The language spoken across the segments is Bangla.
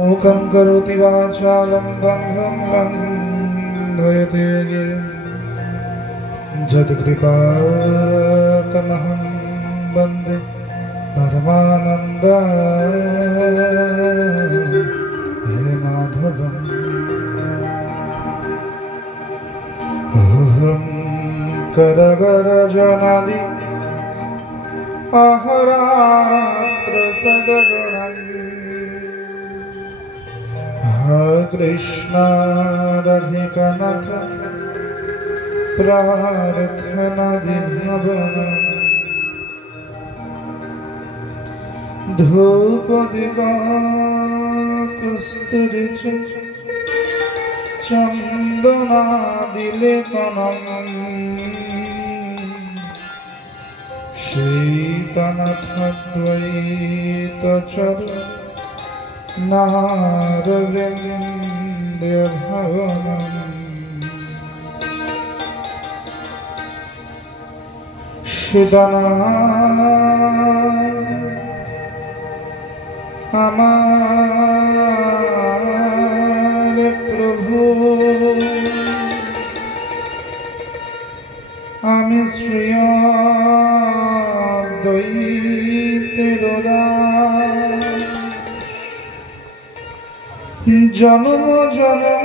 मूकं करोति वाचालं बन्धं लङ्घयते यत्कृपातमहं वन्दे परमानन्द हे माधवम्। अहं करगरजनादि अहरात्र सद्गुणम् कृष्ण राधिकानाथ प्रार्थनादिभवनम् धूपदीपकस्तुरिच चन्दनादिलेपनम् शीतनाथद्वैतचर नारविन्द्यभवनम् शिदना আমার প্রভু আমি শ্রিয় দৈত্যদাস জন্ম জন্ম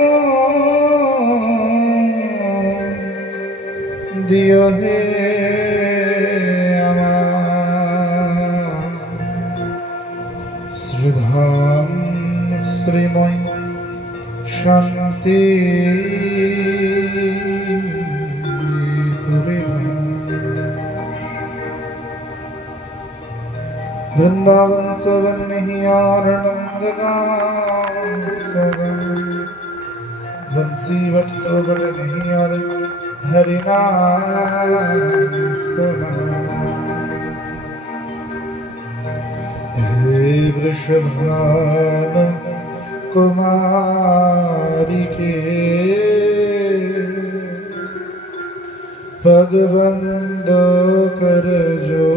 দিয় হে श्रीधाम श्रीमय शांति वृंदावन सवन निहियानंद गान सवन बंसी वट सोबत निहियार हरिनाम सवन। हे वृषभान कुमारी के पगबंद कर जो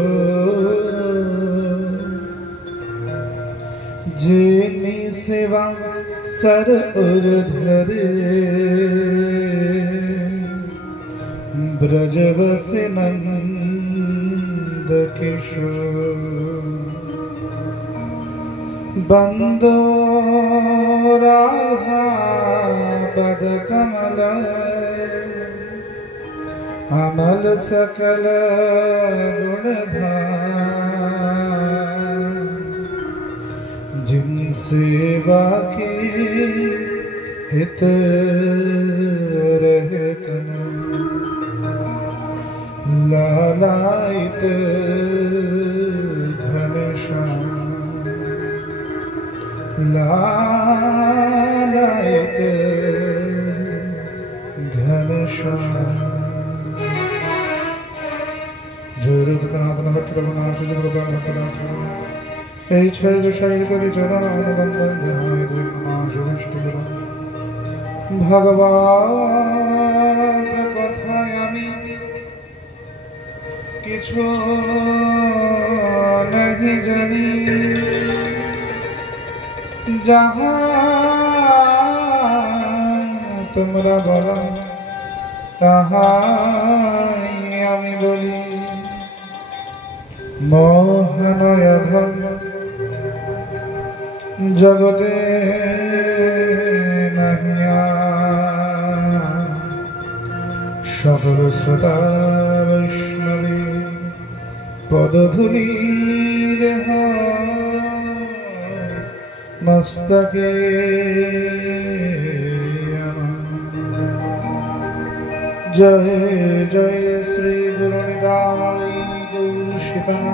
जिनी सेवा सर उर धरे ब्रजवसे नंद किशोर बंदो राधा पद कमल अमल सकल गुणधाम जिन सेवा की हित रहतन लालायित घनश्याम लालायित घनश्याम। जय रूप सनातन भट्ट रघुनाथ गोपाल भट्टदास এই ছয় শৈল করি চরণ অনুবন্ধন ধ্যায় শুভষ্টগুণ ভগবত কথায় আমি কিছু नहीं জানি जहाँ তোমরা বলো তাহাই আমি বলি। মোহনয়ধম জগতে নাহিয়া সকল শ্রোতা বৈষ্ণবী পদধূলির मस्तके जय जय श्री गुरुनिताई गौरशितन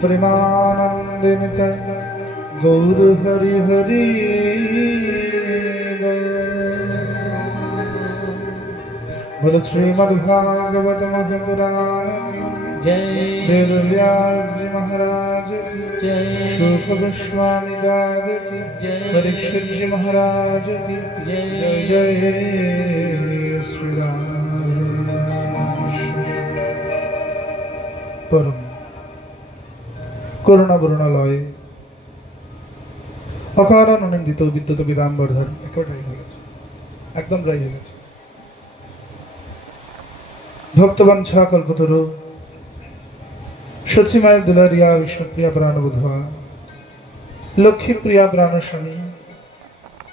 प्रेमानंदित गौर हरि हरि बोल श्रीमद्भागवत महापुराण जय वेद व्यास जी महाराज जय शुक गोस्वामी दाद की जय परीक्षित जी महाराज की जय जय श्री राम। परम করুণা বরুণালয় অকারণ অনিন্দিত বিদ্যুৎ বিদাম্বরধর একেবারে হয়ে গেছে, একদম ড্রাই হয়ে গেছে। ভক্তবাঞ্ছা কল্পতরু সচিমায়ের দুলারিয়া বিষ্ণুপ্রিয়া প্রাণবোধা লক্ষ্মীপ্রিয়া প্রাণস্বামী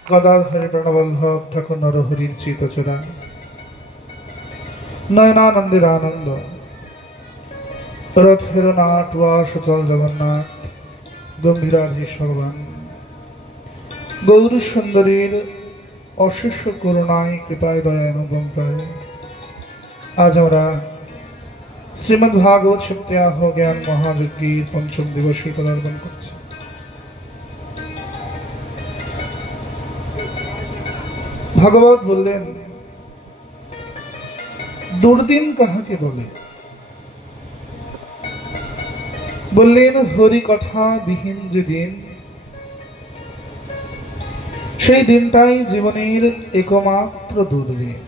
গদাধরে প্রাণবল্লভ ঠাকুর নরহরির চিতচরা নয়নানন্দের আনন্দ রথের নাটওয়া সচল জগন্নাথ গম্ভীরাধীশ ভগবান গৌর সুন্দরীর অশেষ করুণায় কৃপায় দয়া অনুগম পায় আজ আমরা শ্রীমদ্ ভাগবত সপ্তাহ জ্ঞান মহাযজ্ঞের পঞ্চম দিবসে পদার্পণ করছি। ভাগবত বললেন, দুর্দিন কাহাকে বলে? বললেন, হরি কথা বিহীন যে দিন, সেই দিনটাই জীবনের একমাত্র দুর্দিন।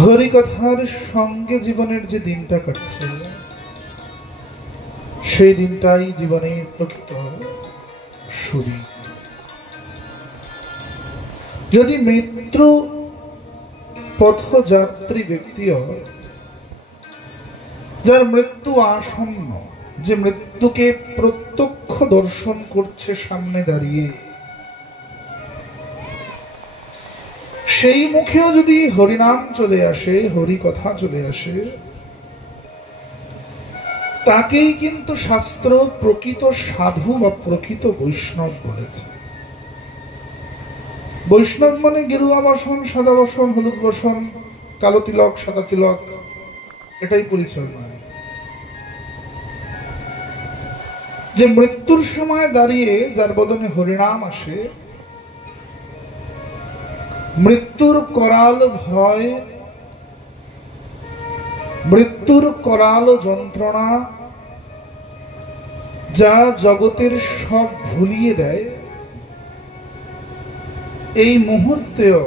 হরি কথার সঙ্গে জীবনের যে দিনটা কাটছে, সেই দিনটাই জীবনের প্রকৃত সুদিন। যদি মৃত্যু পথযাত্রী ব্যক্তিও, যার মৃত্যু আসন্ন, যে মৃত্যুকে প্রত্যক্ষ দর্শন করছে সামনে দাঁড়িয়ে, সেই মুখেও যদি হরিনাম চলে আসে, হরি কথা চলে আসে, তাকেই কিন্তু শাস্ত্র প্রকৃত সাধু বা প্রকৃত বৈষ্ণব বলেছে। বৈষ্ণব মানে গেরুয়া বসন, সাদা বসন, হলুদ বসন, কালো তিলক, সাদা তিলক, এটাই পরিচয় নয়। যে মৃত্যুর সময় দাঁড়িয়ে যার বদনে হরিনাম আসে, মৃত্যুর করাল ভয়, মৃত্যুর করাল যন্ত্রণা যা জগতের সব ভুলিয়ে দেয়, এই মুহূর্তেও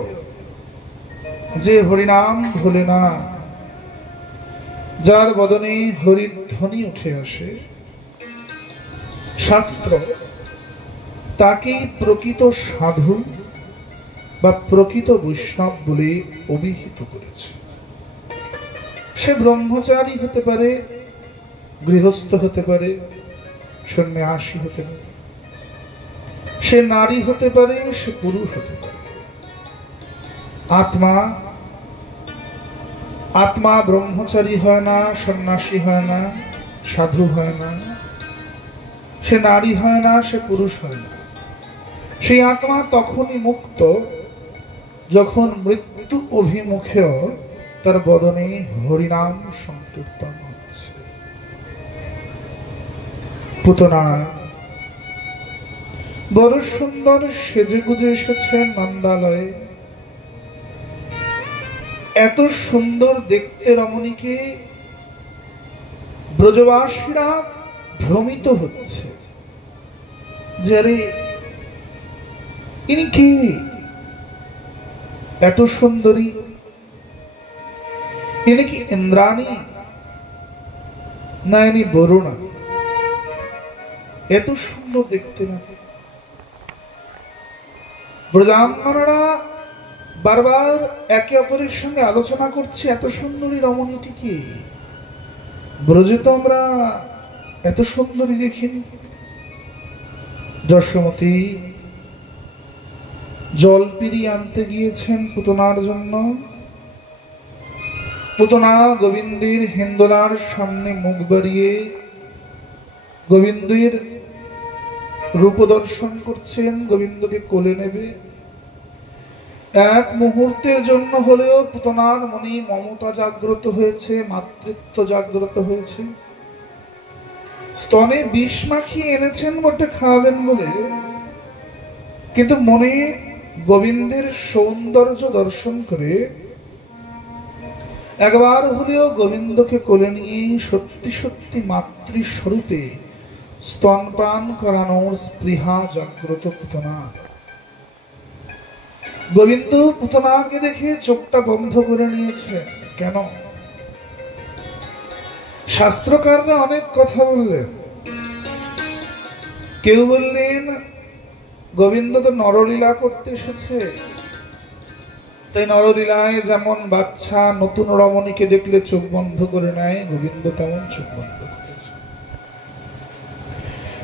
যে হরিনাম ভোলে না, যার বদনে হরিধ্বনি উঠে আসে, শাস্ত্র তাকেই প্রকৃত সাধু বা প্রকৃত বৈষ্ণব বলে অভিহিত করেছে। সে ব্রহ্মচারী হতে পারে, গৃহস্থ হতে পারে, সন্ন্যাসী হতে পারে, সে নারী হতে পারে, সে পুরুষ হতে পারে। আত্মা আত্মা ব্রহ্মচারী হয় না, সন্ন্যাসী হয় না, সাধু হয় না, সে নারী হয় না, সে পুরুষ হয় না। সেই আত্মা তখনই মুক্ত যখন মৃত্যু অভিমুখেও তার বদনে হরিনাম সংকীর্তন হচ্ছে। পুতনা বড় সুন্দর সেজে গুজে এসেছেন নন্দালয়ে। এত সুন্দর দেখতে রমণীকে ব্রজবাসীরা ভ্রমিত হচ্ছে যে আরে ইনি কে, এত সুন্দরী, ইনি কি ইন্দ্রাণী না ইনি বরুণা? এত সুন্দর দেখতে না? ব্রজাঙ্গনারা বারবার একে অপরের সঙ্গে আলোচনা করছে, এত সুন্দরী রমণীটি কি? ব্রজে তো আমরা এত সুন্দরী দেখিনি। যশোমতী জলপিরি আনতে গিয়েছেন পুতনার জন্য। পুতনা গোবিন্দের হিন্দোলার সামনে মুখ বাড়িয়ে গোবিন্দের রূপ দর্শন করছেন, গোবিন্দকে কোলে নেবে। এক মুহূর্তের জন্য হলেও পুতনার মনে মমতা জাগ্রত হয়েছে, মাতৃত্ব জাগ্রত হয়েছে। স্তনে বিষ মাখিয়ে এনেছেন বটে খাওয়াবেন বলে, কিন্তু মনে গোবিন্দের সৌন্দর্য দর্শন করে একবার হলেও গোবিন্দকে কোলে নিয়ে সত্যি সত্যি মাতৃস্বরূপে স্তনপান করানোর স্পৃহা জাগ্রত পুতনার। গোবিন্দ পুতনাকে দেখে চোখটা বন্ধ করে নিয়েছে। কেন? শাস্ত্রকাররা অনেক কথা বললেন, কেউ বললেন গোবিন্দ তো নরলীলা করতে এসেছে, তাই নরলীলায় যেমন বাচ্চা নতুন রমণীকে দেখলে চোখ বন্ধ করে নেয়, গোবিন্দ তেমন চোখ বন্ধ করেছে।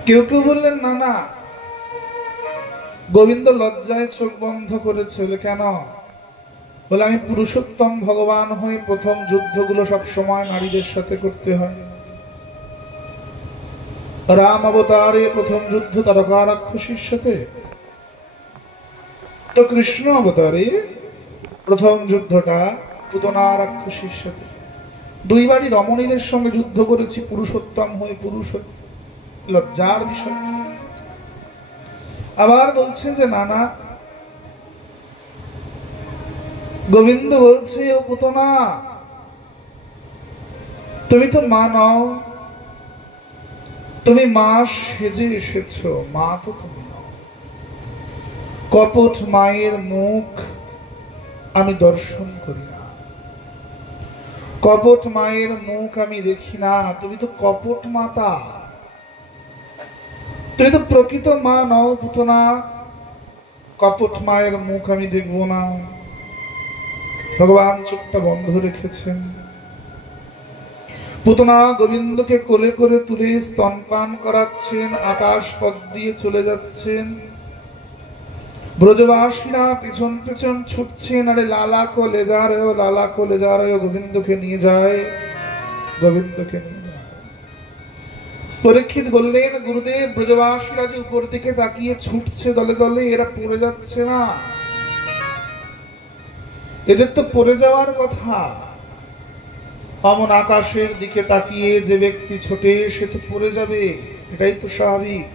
কেউ কেউ বললেন না না, গোবিন্দ লজ্জায় চোখ বন্ধ করেছে। কেন? বলে আমি পুরুষোত্তম ভগবান হয়ে প্রথম যুদ্ধগুলো সব সময় নারীদের সাথে করতে হয়। রাম অবতারে প্রথম যুদ্ধ তারকা রাক্ষসীর সাথে, তো কৃষ্ণ অবতারে প্রথম যুদ্ধটা পুতনা রাক্ষসীর সাথে। দুইবারই রমণীদের সঙ্গে যুদ্ধ করেছি পুরুষোত্তম হয়ে, পুরুষ লজ্জার বিষয়। আবার বলছে যে না না, গোবিন্দ বলছে ও পুতনা, তুমি তো মা নও, তুমি মা সেজে এসেছো, মা তো তুমি নও। কপট মায়ের মুখ আমি দর্শন করি না, কপট মায়ের মুখ আমি দেখি না। তুমি তো কপট মাতা, তুমি তো প্রকৃত মা নও পুতনা। কপট মায়ের মুখ আমি দেখব না। ভগবান চোখটা বন্ধ রেখেছেন। পুতনা গোবিন্দকে কোলে করে তুলে স্তনপান করাচ্ছেন, আকাশ পথ দিয়ে চলে যাচ্ছেন। ব্রজবাসীরা পিছন পিছন ছুটছেন, আরে লালা কো লে যা রে ও, লালা কো লে যা রে ও, গোবিন্দকে নিয়ে যায়, গোবিন্দকে নিয়ে যায়। পরীক্ষিত বললেন গুরুদেব, ব্রজবাসীরা যে উপর দিকে তাকিয়ে ছুটছে দলে দলে, এরা পড়ে যাচ্ছে না? এদের তো পড়ে যাওয়ার কথা। অমন আকাশের দিকে তাকিয়ে যে ব্যক্তি ছোটে সে তো পড়ে যাবে, এটাই তো স্বাভাবিক।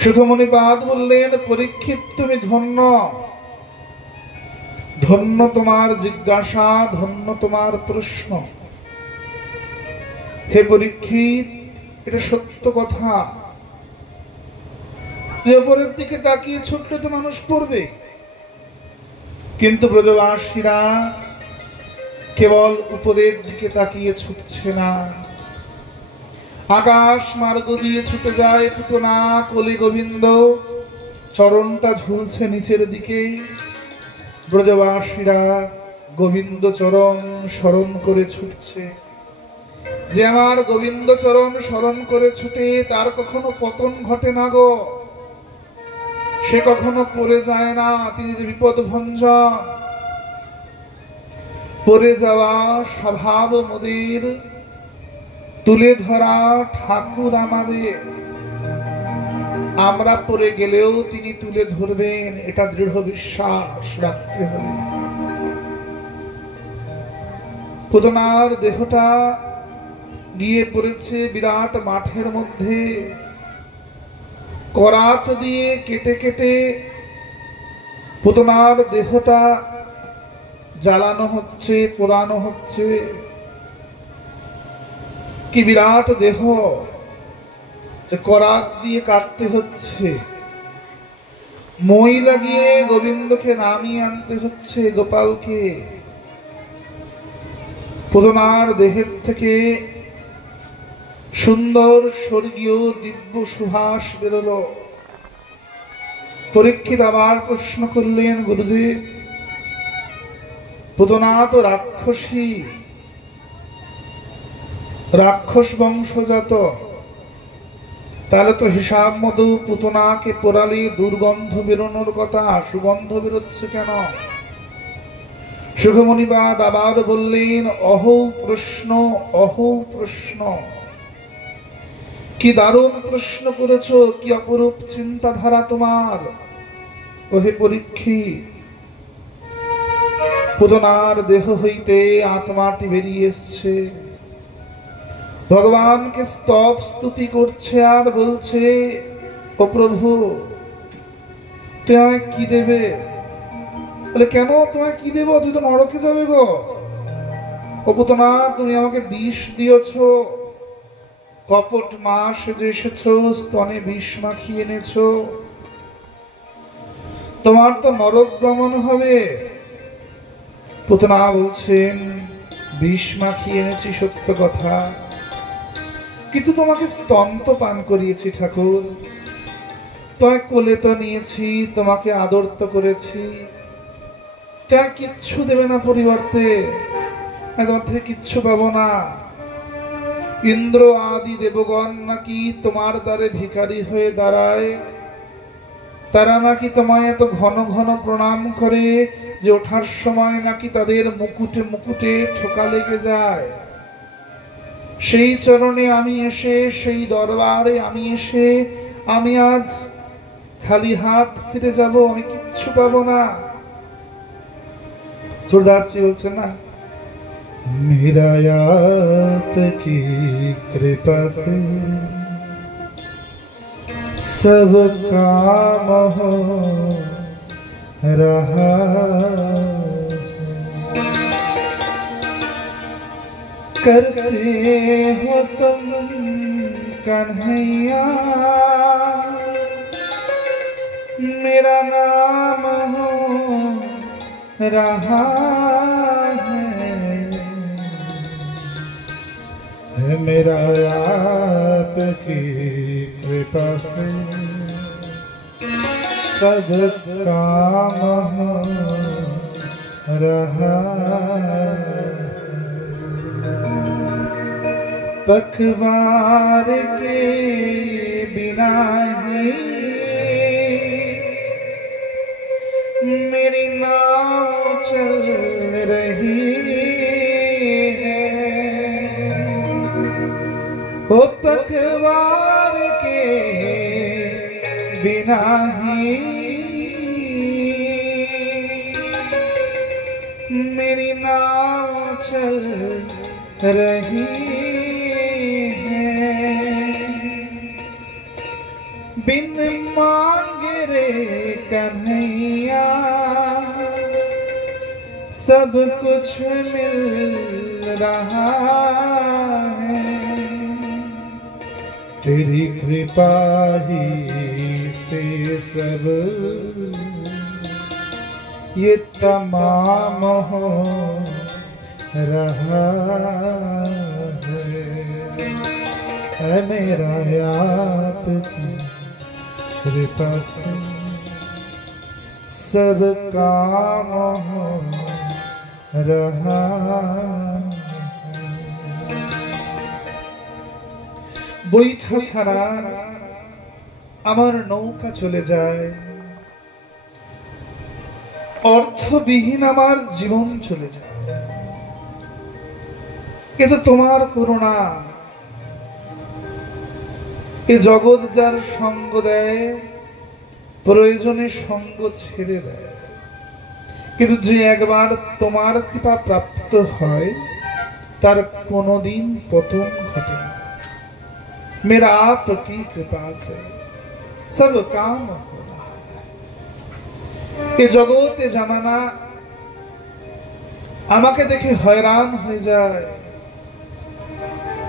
সুখমণিপাদ বললেন পরীক্ষিত তুমি ধন্য, ধন্য তোমার জিজ্ঞাসা, ধন্য তোমার প্রশ্ন। হে পরীক্ষিত, এটা সত্য কথা যে উপরের দিকে তাকিয়ে ছুটলে তো মানুষ পড়বে, কিন্তু ব্রজবাসীরা কেবল উপরের দিকে তাকিয়ে ছুটছে না, আকাশ মার্গ দিয়ে ছুটে যায় পুতনা কোলে গোবিন্দ, চরণটা ঝুলছে নিচের দিকে। ব্রজবাসীরা গোবিন্দ চরণ স্মরণ করে ছুটছে। যে আমার গোবিন্দ চরণ স্মরণ করে ছুটে, তার কখনো পতন ঘটে না গো, সে কখনো পড়ে যায় না। তিনি যে বিপদ ভঞ্জন, পড়ে যাওয়া স্বভাব মোদের, তুলে ধরা ঠাকুর আমাদের। আমরা পড়ে গেলেও তিনি তুলে ধরবেন, এটা দৃঢ় বিশ্বাস রাখতে হবে। পুতনার দেহটা গিয়ে পড়েছে বিরাট মাঠের মধ্যে, করাত দিয়ে কেটে কেটে পুতনার দেহটা জ্বালানো হচ্ছে, পোড়ানো হচ্ছে। কি বিরাট দেহ, যে করাত দিয়ে কাটতে হচ্ছে, মই লাগিয়ে গোবিন্দকে নামিয়ে আনতে হচ্ছে, গোপালকে। পুতনার দেহের থেকে সুন্দর স্বর্গীয় দিব্য সুভাষ বেরোলো। পরীক্ষিত আবার প্রশ্ন করলেন গুরুদেব, পুতনা তো রাক্ষসী, রাক্ষস বংশজাত, তাহলে তো হিসাব মতো পুতনাকে পোড়ালে দুর্গন্ধ বেরোনোর কথা, সুগন্ধ বেরোচ্ছে কেন? সুখমণিপাদ আবার বললেন অহৌ প্রশ্ন, অহৌ প্রশ্ন। কি দারুণ প্রশ্ন করেছ, কি অপরূপ চিন্তাধারা তোমার। ওহে পরীক্ষিত, পুতনার দেহ হইতে আত্মাটি বেরিয়ে এসছে, ভগবানকে স্তব স্তুতি করছে আর বলছে ও প্রভু তোমায় কি দেবে? বলে কেন তোমায় কি দেব, তুই তো নরকে যাবে গো। ও পুতনা, তুমি আমাকে বিষ দিয়েছ, কপট মা সেজে এসেছ, স্তনে বিষ মাখিয়ে এনেছ, তোমার তো নরক গমন হবে। পুতনা বলছেন বিষ মাখিয়ে এনেছি সত্য কথা, কিন্তু তোমাকে স্তন তো পান করিয়েছি ঠাকুর, তোমায় কোলে তো নিয়েছি, তোমাকে আদর তো করেছি, তা কিচ্ছু দেবে না পরিবর্তে? তোমার থেকে কিচ্ছু পাবো না? ইন্দ্র আদি দেবগণ নাকি তোমার দ্বারে ভিখারি হয়ে দাঁড়ায়, তারা নাকি তোমায় এত ঘন ঘন প্রণাম করে যে ওঠার সময় নাকি তাদের মুকুটে মুকুটে ঠোকা লেগে যায়। সেই চরণে আমি এসে, সেই দরবারে আমি এসে, আমি আজ খালি হাত ফিরে যাব? আমি কিচ্ছু পাবো না। सूरदास বলছে না, मेरा आपकी कृपा से सब काम हो रहा, करते हो तुम कन्हैया मेरा नाम हो रहा है मेरा आपकी कृपा से सब काम हो रहा, पखवार के बिना ही मेरी नाव चल रही है, ओ पखवार के बिना ही मेरी नाव चल रही है, बिन मांगे रे कन्हैया सब कुछ मिल रहा है, तेरी कृपा ही से सब ये तमाम हो रहा है मेरा आपकी कृपा से सब काम हो रहा। বৈঠা ছাড়া আমার নৌকা চলে যায়, অর্থবিহীন আমার জীবন চলে যায়, কিন্তু তোমার করুণা, এ জগৎ যার সঙ্গ দেয় প্রয়োজনে সঙ্গ ছেড়ে দেয়, কিন্তু যে একবার তোমার কৃপা প্রাপ্ত হয় তার কোনোদিন পতন ঘটে না। मेरा आपकी कृपा से सब काम हो रहा है। ये जगत ए জামানা আমাকে দেখে হয়রান হয়ে যায়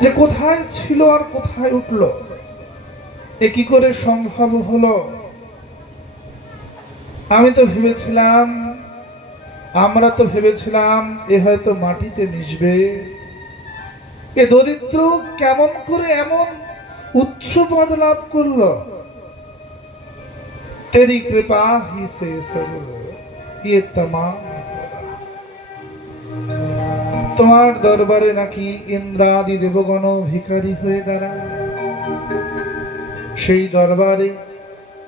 যে কোথায় ছিল আর কোথায় উঠল, এ কি করে সম্ভব হলো? আমি তো ভেবেছিলাম, আমরা তো ভেবেছিলাম এ হয়তো মাটিতে মিশবে, এ দরিদ্র কেমন করে এমন उच्च पद लाभ करलो, तेरी कृपा ही से सब ये तमाम তোমার দরবারে নাকি ইন্দ্রাদি দেবগণ ভিখারি হয়ে দাঁড়ায়, সেই দরবারে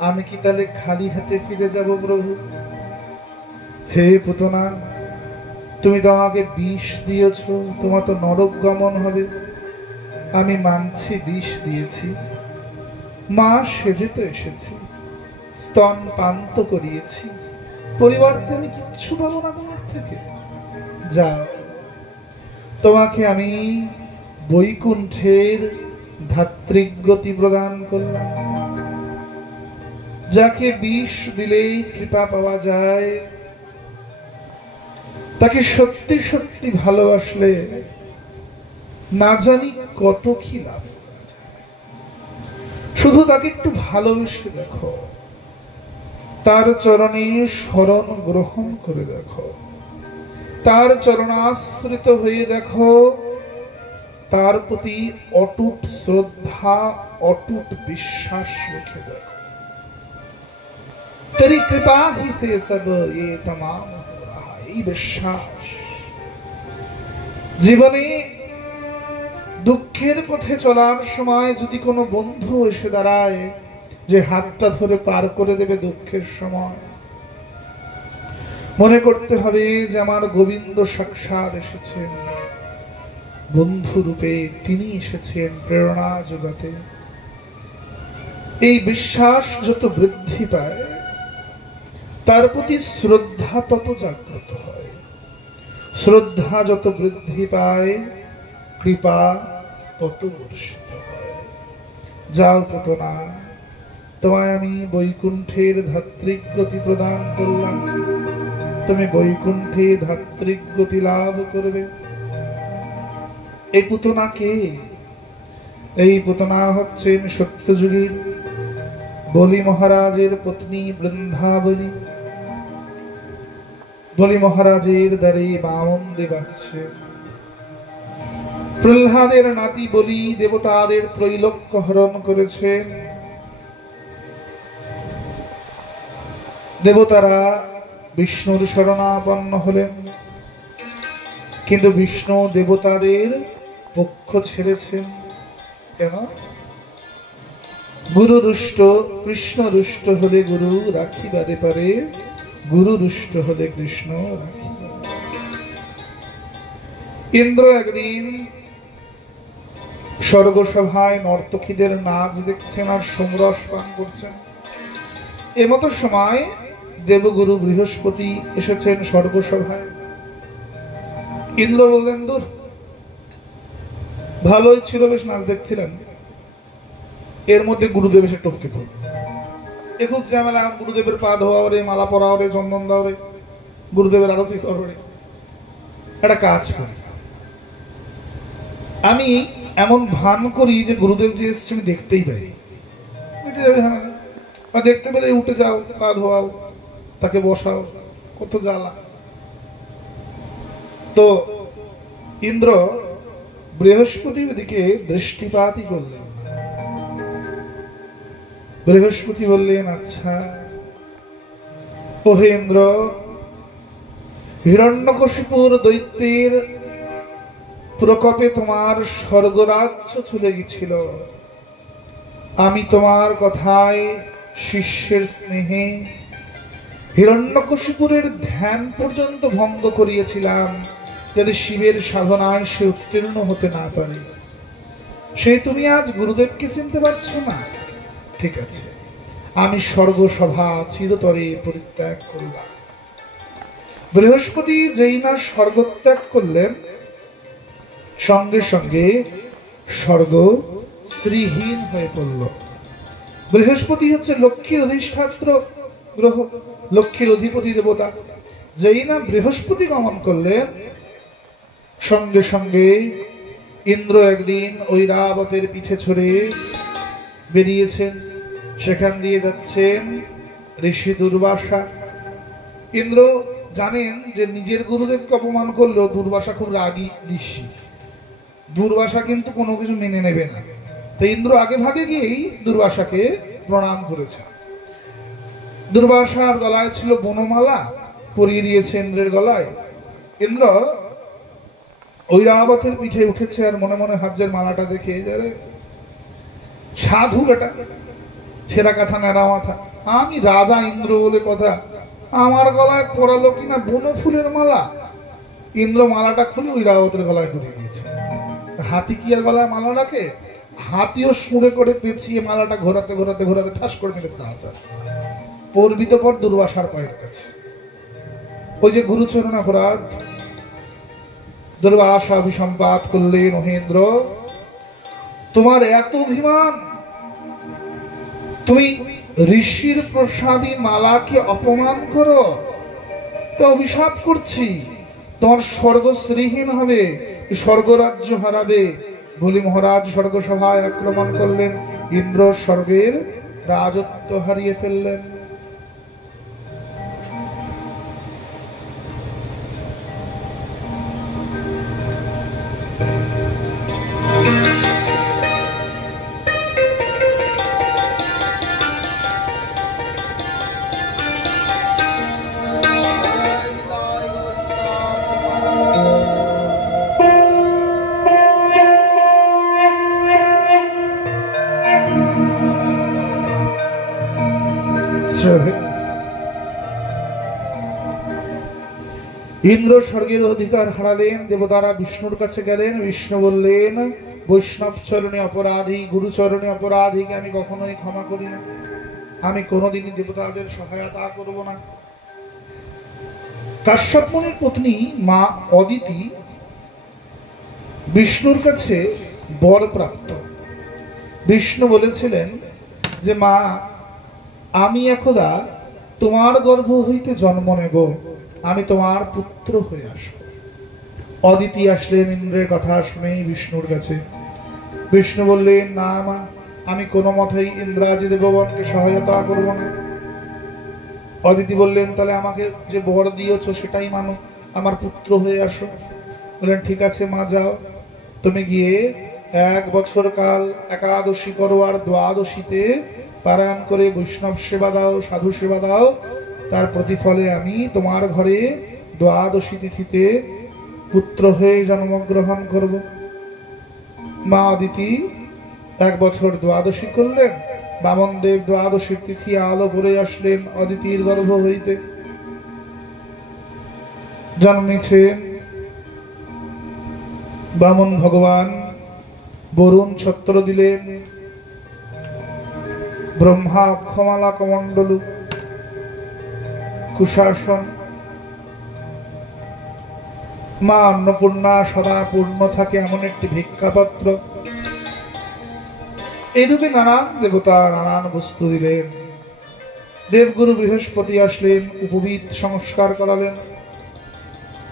আমি কি তাহলে খালি হাতে ফিরে যাব প্রভু? হে পুতনা, তুমি তো আমাকে বিষ দিয়েছ, তোমার তো নরক গমন হবে। আমি মানছি বিষ দিয়েছি, মা সেজে তো এসেছি, স্তন পান তো করিয়েছি, পরিবর্তে আমি কিচ্ছু পাবো না তোমার থেকে। যাও, তোমাকে আমি বৈকুণ্ঠের ধাত্রীগতি প্রদান করলাম। যাকে বিষ দিলেই কৃপা পাওয়া যায়, তাকে সত্যি সত্যি ভালোবাসলে না জানি কত কি লাভ করা যায়। শুধু তাকে একটু ভালোবেসে দেখো, তার চরণে শরণ গ্রহণ করে দেখো, তার চরণাশ্রিত হয়ে দেখো, তার প্রতি অটুট শ্রদ্ধা, অটুট বিশ্বাস রেখে দেয়। तेरी कृपा ही से सब ये तमाम हो रहा, এই বিশ্বাস। জীবনে দুঃখের পথে চলার সময় যদি কোনো বন্ধু এসে দাঁড়ায় যে হাতটা ধরে পার করে দেবে দুঃখের সময়, মনে করতে হবে যে আমার গোবিন্দ সাক্ষাৎ এসেছেন বন্ধু রূপে, তিনি এসেছেন প্রেরণা জোগাতে। এই বিশ্বাস যত বৃদ্ধি পায় তার প্রতি শ্রদ্ধা তত জাগ্রত হয়, শ্রদ্ধা যত বৃদ্ধি পায় কৃপা তত বর্ষিত হয়। যাও পুতনা, তোমায় আমি বৈকুণ্ঠের ধাত্রিক গতি প্রদান করলাম, তুমি বৈকুণ্ঠে ধাত্রিক গতি লাভ করবে। এই পুতনা কে? এই পুতনা হচ্ছেন সত্যযুগীর বলি মহারাজের পত্নী বৃন্দাবলী। বলি মহারাজের দ্বারে বামন দেব আসছে। প্রহ্লাদের নাতি বলি দেবতাদের ত্রৈলোক্য হরণ করেছেন। দেবতারা বিষ্ণুর শরণাপন্ন হলেন, কিন্তু বিষ্ণু দেবতাদের পক্ষ ছেড়েছেন। কেন? গুরু রুষ্ট, কৃষ্ণ রুষ্ট হলে গুরু রাখিবারে পারে, গুরু রুষ্ট হলে কৃষ্ণ রাখিবারে। ইন্দ্র একদিন স্বর্গসভায় নর্তকীদের নাচ দেখছেন আর সোমরস পান করছেন। এমতো সময় দেবগুরু বৃহস্পতি এসেছেন স্বর্গসভায়। ইন্দ্র বললেন, দূর, ভালোই ছিল, বেশ নাচ দেখছিলেন, এর মধ্যে গুরুদেব এসে টপকে পড়ল। এ খুব ঝামেলা, গুরুদেবের পা ধোয়া ওরে, মালা পরা ওরে, চন্দন দাও রে, গুরুদেবের আরতি করো রে। একটা কাজ করি, আমি এমন ভান করি যে গুরুদেব যে এসছে আমি দেখতেই পাই, মিটে যাবে ঝামেলা। বা দেখতে পেলে উঠে যাও, পা ধোয়াও, তাকে বসাও, কত জ্বালা। তো ইন্দ্র বৃহস্পতির দিকে দৃষ্টিপাতই করলেন। বৃহস্পতি বললেন, আচ্ছা ওহে ইন্দ্র, হিরণ্যকশিপুর দৈত্যের প্রকোপে তোমার স্বর্গরাজ্য চলে গেছিল। আমি তোমার কথায়, শিষ্যের স্নেহে হিরণ্যকশিপুরের ধ্যান পর্যন্ত ভঙ্গ করিয়েছিলাম, যাতে শিবের সাধনায় সে উত্তীর্ণ হতে না পারে। সে তুমি আজ গুরুদেবকে চিনতে পারছো না? ঠিক আছে, আমি স্বর্গসভা চিরতরে পরিত্যাগ করলাম। বৃহস্পতি যেই না স্বর্গত্যাগ করলেন, সঙ্গে সঙ্গে স্বর্গ শ্রীহীন হয়ে পড়ল। বৃহস্পতি হচ্ছে লক্ষ্মীর অধিষ্ঠাত্র গ্রহ, লক্ষ্মীর অধিপতি দেবতা। যেই না বৃহস্পতি গমন করলেন, সঙ্গে সঙ্গে ইন্দ্র একদিন ঐরাবতের পিঠে চড়ে বেরিয়েছেন। সেখান দিয়ে যাচ্ছেন ঋষি দুর্বাসা। ইন্দ্র জানেন যে নিজের গুরুদেবকে অপমান করলেও দুর্বাসা খুব রাগী ঋষি, দুর্বাসা কিন্তু কোনো কিছু মেনে নেবে না। তো ইন্দ্র আগে ভাগে গিয়েই দুর্বাসাকে প্রণাম করেছে। দুর্বাসার গলায় ছিল বনমালা, পরিয়ে দিয়েছে ইন্দ্রের গলায়। ইন্দ্র ঐরাবতের পিঠে উঠেছে আর মনে মনে ভাবছেন মালাটা দেখে, যারে সাধু বেটা, ছেঁড়া কাঠা নেড়া মাথা, আমি রাজা ইন্দ্র বলে কথা, আমার গলায় পরালো কিনা বনফুলের মালা। ইন্দ্র মালাটা খুলে ঐরাবতের গলায় পরিয়ে দিয়েছে। হাতি কি আর গলায় মালা রাখে? হাতিও সুরে করে পেঁচিয়ে মালাটা ঘোরাতে ঘোরাতে ঘোরাতে ঠাস করে ফেলেছে হাত। পর্বিত পর দুর্বাসার পায়ের কাছে। ওই যে গুরুচরণ অপরাধ, দুর্বাসা অভিসম্পাত করলেন, মহেন্দ্র তোমার এত অভিমান, তুমি ঋষির প্রসাদী মালাকে অপমান করো, তো অভিশাপ করছি, তোমার স্বর্গ শ্রীহীন হবে, স্বর্গরাজ্য হারাবে। বলি মহারাজ স্বর্গসভায় আক্রমণ করলেন, ইন্দ্র স্বর্গের রাজত্ব হারিয়ে ফেললেন। ইন্দ্র স্বর্গের অধিকার হারালেন, দেবতারা বিষ্ণুর কাছে গেলেন। বিষ্ণু বললেন, বৈষ্ণব চরণে অপরাধী, গুরুচরণে অপরাধীকে আমি কখনোই ক্ষমা করি না, আমি কোনোদিনই দেবতাদের সহায়তা করব না। কাশ্যপ মুনির পত্নী মা অদিতি বিষ্ণুর কাছে বর প্রাপ্ত। বিষ্ণু বলেছিলেন যে মা, আমি একদা তোমার গর্ভ হইতে জন্ম নেব, আমি তোমার পুত্র হয়ে আসব। অদিতি আসলেন ইন্দ্রের কথা শুনে বিষ্ণুর কাছে। বিষ্ণু বললেন, না মা, আমি কোনো মতেই ইন্দ্রাজি দেবগণকে সহায়তা করব না। অদিতি বললেন, তাহলে আমাকে যে বর দিয়েছ সেটাই মানো, আমার পুত্র হয়ে আসো। বললেন, ঠিক আছে মা, যাও, তুমি গিয়ে 1 বছর কাল একাদশী করো, আর দ্বাদশীতে পারায়ণ করে বৈষ্ণব সেবা দাও, সাধু সেবা দাও, তার প্রতিফলে আমি তোমার ঘরে দ্বাদশী তিথিতে পুত্র হয়ে জন্মগ্রহণ করব। মা অদিতি 1 বছর দ্বাদশী করলেন। বামনদেব দ্বাদশীর তিথি আলো ভরে আসলেন অদিতির গর্ভ হইতে। জন্মেছে বামন ভগবান, বরুণ ছত্র দিলেন, ব্রহ্মা অক্ষমালা কমণ্ডলু কুশাসন, মা অন্নপূর্ণা সদা পূর্ণ থাকে এমন একটি ভিক্ষাপত্র। এইরূপে নানান দেবতা নানান বস্তু দিলেন। দেবগুরু বৃহস্পতি আসলেন, উপবিদ সংস্কার করালেন।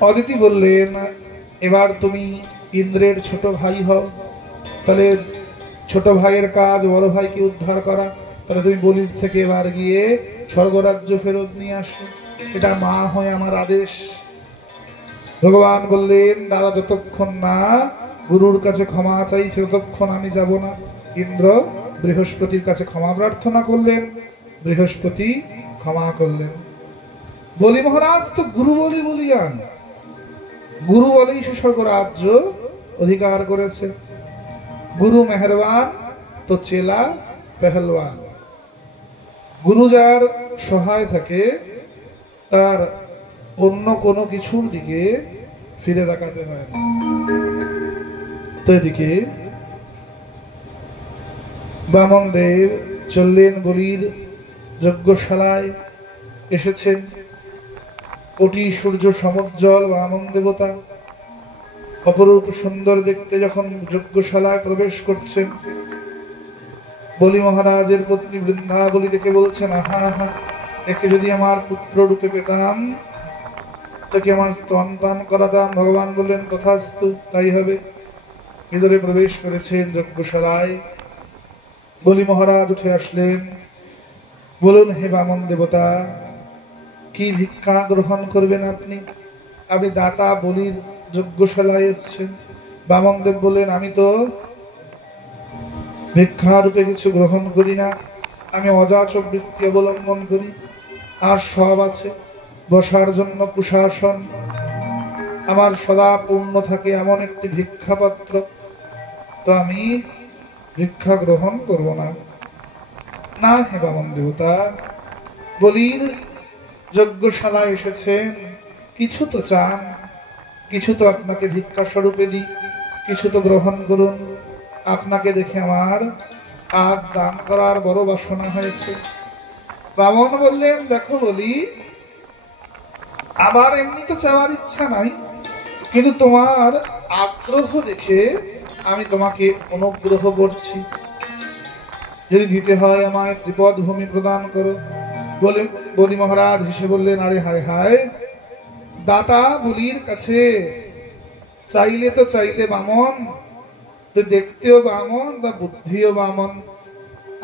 অদিতি বললেন, এবার তুমি ইন্দ্রের ছোট ভাই হও, তাহলে ছোট ভাইয়ের কাজ বড় ভাইকে উদ্ধার করা, তাহলে তুমি বলির থেকে এবার গিয়ে স্বর্গরাজ্য ফেরত নিয়ে আসো, এটা মা হয়ে আমার আদেশ। ভগবান বললেন, দাদা যতক্ষণ না গুরুর কাছে ক্ষমা চাইছে ততক্ষণ আমি যাব না। ইন্দ্র বৃহস্পতির কাছে ক্ষমা প্রার্থনা করলেন, বৃহস্পতি ক্ষমা করলেন। বলি মহারাজ তো গুরু বলি বলিয়ান, গুরু বলেই সে স্বর্গরাজ্য অধিকার করেছে। গুরু মেহেরবান তো চেলা পেহলওয়ান। গুরু যার সহায় থাকে তার অন্য কোনো কিছুর দিকে ফিরে তাকাতে হয় না। তো এদিকে বামন দেব চললেন বলির যজ্ঞশালায়, এসেছেন কোটি সূর্য সমুজ্জ্বল বামন দেবতা, অপরূপ সুন্দর দেখতে যখন যজ্ঞশালায় প্রবেশ করছেন, বলি মহারাজের পত্নী বৃন্দাবলী দেখে বলছেন, আহা আহা, একে যদি আমার পুত্র রূপে পেতাম, তাকে আমার স্তন পান করাতাম। ভগবান বললেন, তথাস্তু, তাই হবে। ভিতরে প্রবেশ করেছেন যজ্ঞশালায়। বলি মহারাজ উঠে আসলেন, বলুন হে বামন দেবতা, কি ভিক্ষা গ্রহণ করবেন আপনি? আপনি দাতা বলির যজ্ঞশালায় এসছেন। বামন দেব বললেন, আমি তো ভিক্ষা রূপে কিছু গ্রহণ করি না, আমি অযাচক বৃত্তি অবলম্বন করি। আর সব আছে, বসার জন্য কুশাসন, আমার সদা পূর্ণ থাকে এমন একটি ভিক্ষাপত্র, তো আমি ভিক্ষা গ্রহণ করব না। না হে বামন দেবতা, বলির যজ্ঞশালায় এসেছেন, কিছু তো চান, কিছু তো আপনাকে ভিক্ষা স্বরূপে দিই, কিছু তো গ্রহণ করুন। আপনাকে দেখে আমার আজ দান করার বড় বাসনা হয়েছে। বামন বললেন, দেখো বলি, আমার এমনি তো চাওয়ার ইচ্ছা নাই, কিন্তু তোমার আগ্রহ দেখে আমি তোমাকে অনুগ্রহ করছি। যদি দিতে হয় আমায় ত্রিপদ ভূমি প্রদান করো। বলি মহারাজ হেসে বললেন, আরে হায় হায়, দাতা বলির কাছে চাইলে তো চাইলে বামন, তো দেখতেও বামন, তা বুদ্ধিও বামন।